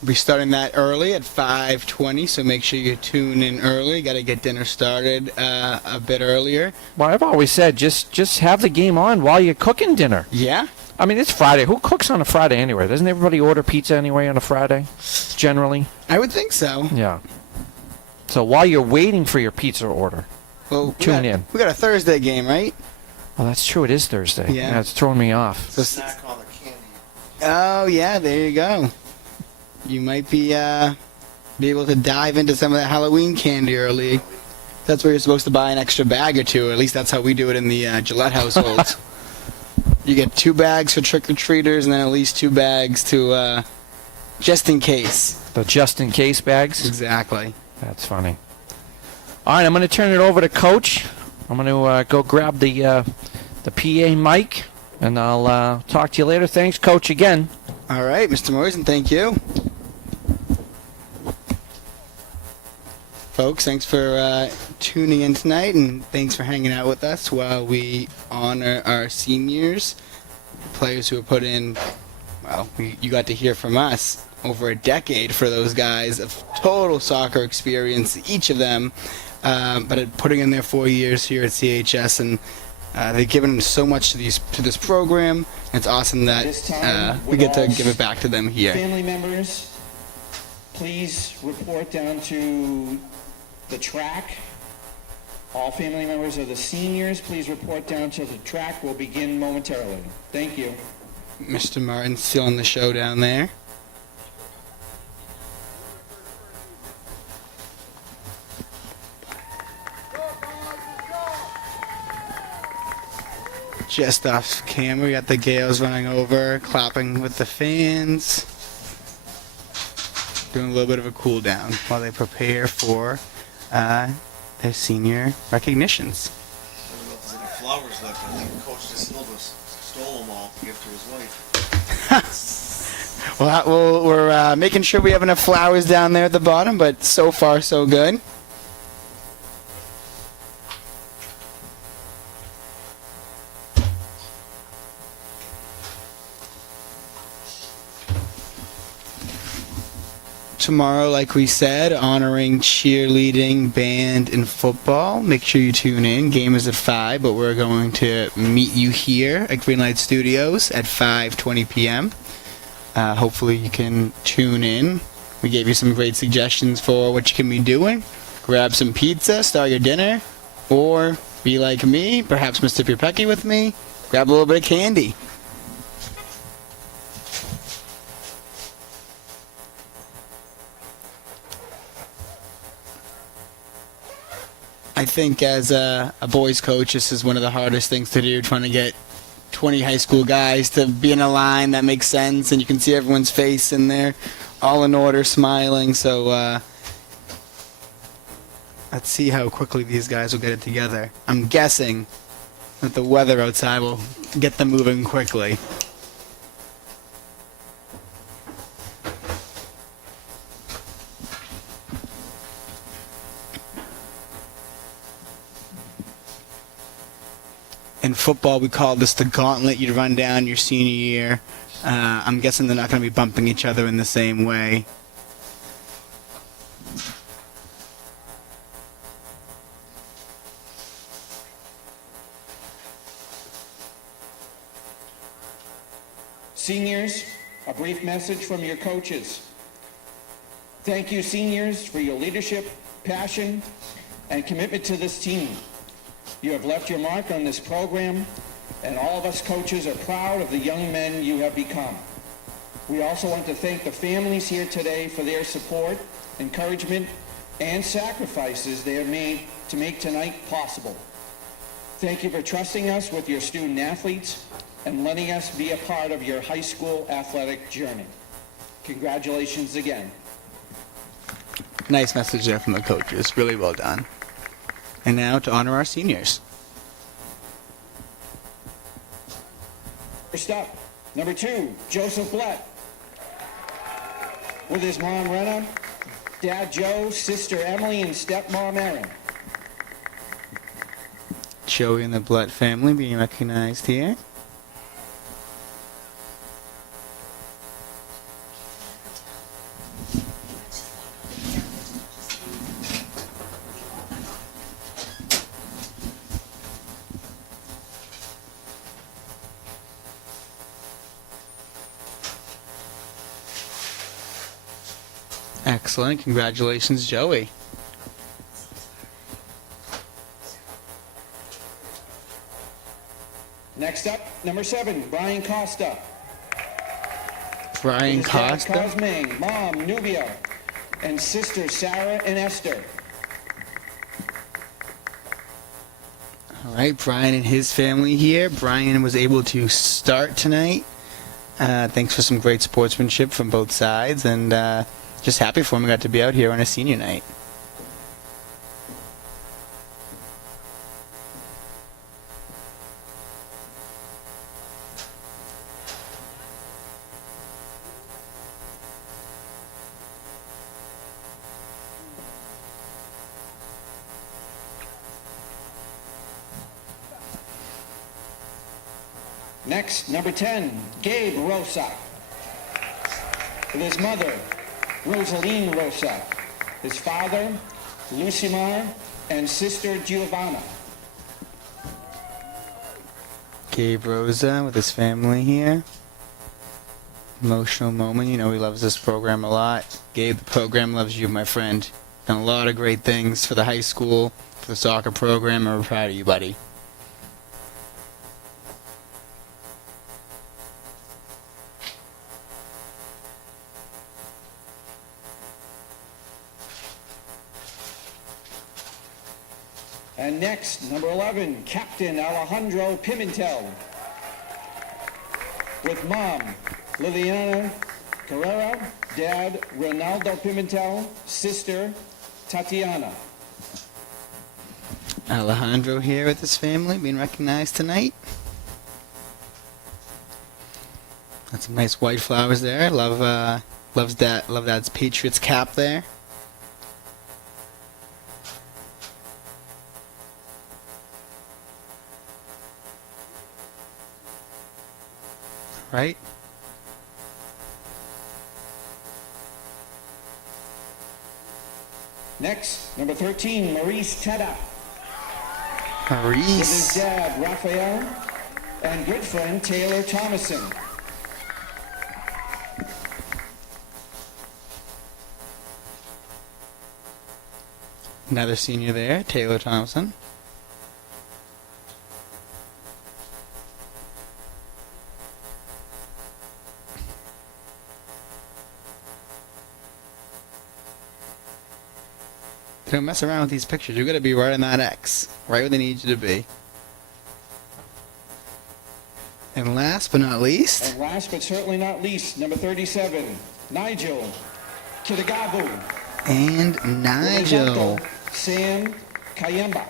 We'll be starting that early at 5:20, so make sure you tune in early. Got to get dinner started a bit earlier. Well, I've always said just have the game on while you're cooking dinner. Yeah? I mean, it's Friday. Who cooks on a Friday anyway? Doesn't everybody order pizza anyway on a Friday, generally? I would think so. Yeah. So while you're waiting for your pizza order, Well, tune in. We got a Thursday game, right? Well, that's true. It is Thursday. Yeah. It's throwing me off. So Snack on the candy. Oh, yeah, there you go. You might be able to dive into some of that Halloween candy early. That's where you're supposed to buy an extra bag or two. At least that's how we do it in the Gillette household. You get 2 bags for trick-or-treaters and then at least 2 bags to just in case. The just-in-case bags? Exactly. That's funny. All right, I'm going to turn it over to Coach. I'm going to go grab the PA mic, and I'll talk to you later. Thanks, Coach, again. All right, Mr. Morrison, thank you. Folks, thanks for tuning in tonight, and thanks for hanging out with us while we honor our seniors, players who have put in, well, you got to hear from us, over a decade for those guys of total soccer experience, each of them, but putting in their 4 years here at CHS, and they've given so much to this program. It's awesome that we get to give it back to them here. Family members, please report down to the track. All family members of the seniors, please report down to the track. We'll begin momentarily. Thank you. Mr. Martin's still on the show down there. Just off camera, we got the Gales running over, clapping with the fans. Doing a little bit of a cool down while they prepare for their senior recognitions. I don't know if there's any flowers left. I think Coach DeSilva stole them all to give to his wife. Well, we're making sure we have enough flowers down there at the bottom, but so far so good. Tomorrow, like we said, honoring cheerleading, band, and football. Make sure you tune in. Game is at 5, but we're going to meet you here at Greenlight Studios at 5:20 p.m. Hopefully you can tune in. We gave you some great suggestions for what you can be doing. Grab some pizza, start your dinner, or be like me, perhaps Mr. Pierpecki with me, grab a little bit of candy. I think as a boys coach, this is one of the hardest things to do, trying to get 20 high school guys to be in a line that makes sense, and you can see everyone's face and they're all in order, smiling. So let's see how quickly these guys will get it together. I'm guessing that the weather outside will get them moving quickly. in football we call this the gauntlet you'd run down your senior year. I'm guessing they're not going to be bumping each other in the same way. Seniors, a brief message from your coaches. Thank you, seniors, for your leadership, passion, and commitment to this team. You have left your mark on this program, and all of us coaches are proud of the young men you have become. We also want to thank the families here today for their support, encouragement, and sacrifices they have made to make tonight possible. Thank you for trusting us with your student athletes and letting us be a part of your high school athletic journey. Congratulations again. Nice message there from the coaches. Really well done. And now to honor our seniors. First up, number 2, Joseph Blett. With his mom, Rena, dad, Joe, sister, Emily, and stepmom, Erin. Joey and the Blett family being recognized here. Excellent. Congratulations, Joey. Next up, number 7, Brian Costa. Brian With his dad, Costa. Cosme, mom, Nubia, and sisters, Sarah and Esther. All right, Brian and his family here. Brian was able to start tonight. Thanks for some great sportsmanship from both sides, and just happy for him he got to be out here on a senior night. Next, number 10, Gabe Rosa. With his mother, Rosaline Rosa. His father, Lucimar, and sister, Giovanna. Gabe Rosa with his family here. Emotional moment. You know he loves this program a lot. Gabe, the program loves you, my friend. Done a lot of great things for the high school, for the soccer program, and we're proud of you, buddy. And next, number 11, Captain Alejandro Pimentel. With mom, Liliana Carrera, dad, Ronaldo Pimentel, sister, Tatiana. Alejandro here with his family being recognized tonight. Got some nice white flowers there. Loves Dad's Patriots cap there. Right? Next, number 13, Maurice Tedda. With his Maurice. dad, Raphael, and good friend, Taylor Thomason. Another senior there, Taylor Thompson. Don't mess around with these pictures. You gotta be right on that X, right where they need you to be. And last but not least, And last but certainly not least, number 37, Nigel Kitagabu. and With his Nigel. uncle, Sam Kayemba.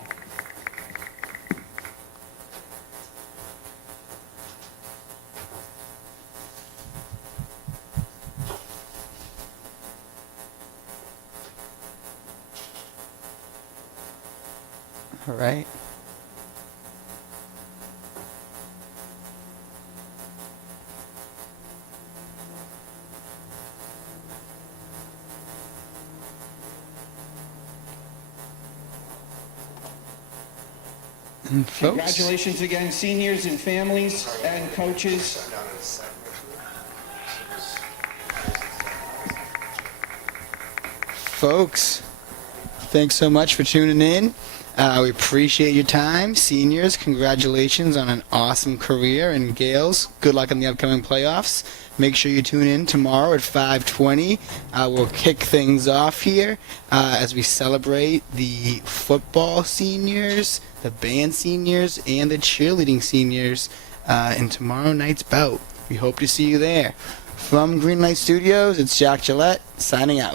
All right. And folks, Congratulations again, seniors and families and coaches. folks, thanks so much for tuning in. We appreciate your time. Seniors, congratulations on an awesome career. And Gales, good luck in the upcoming playoffs. Make sure you tune in tomorrow at 5:20. We'll kick things off here as we celebrate the football seniors, the band seniors, and the cheerleading seniors in tomorrow night's bout. We hope to see you there. From Greenlight Studios, it's Jack Gillette signing out.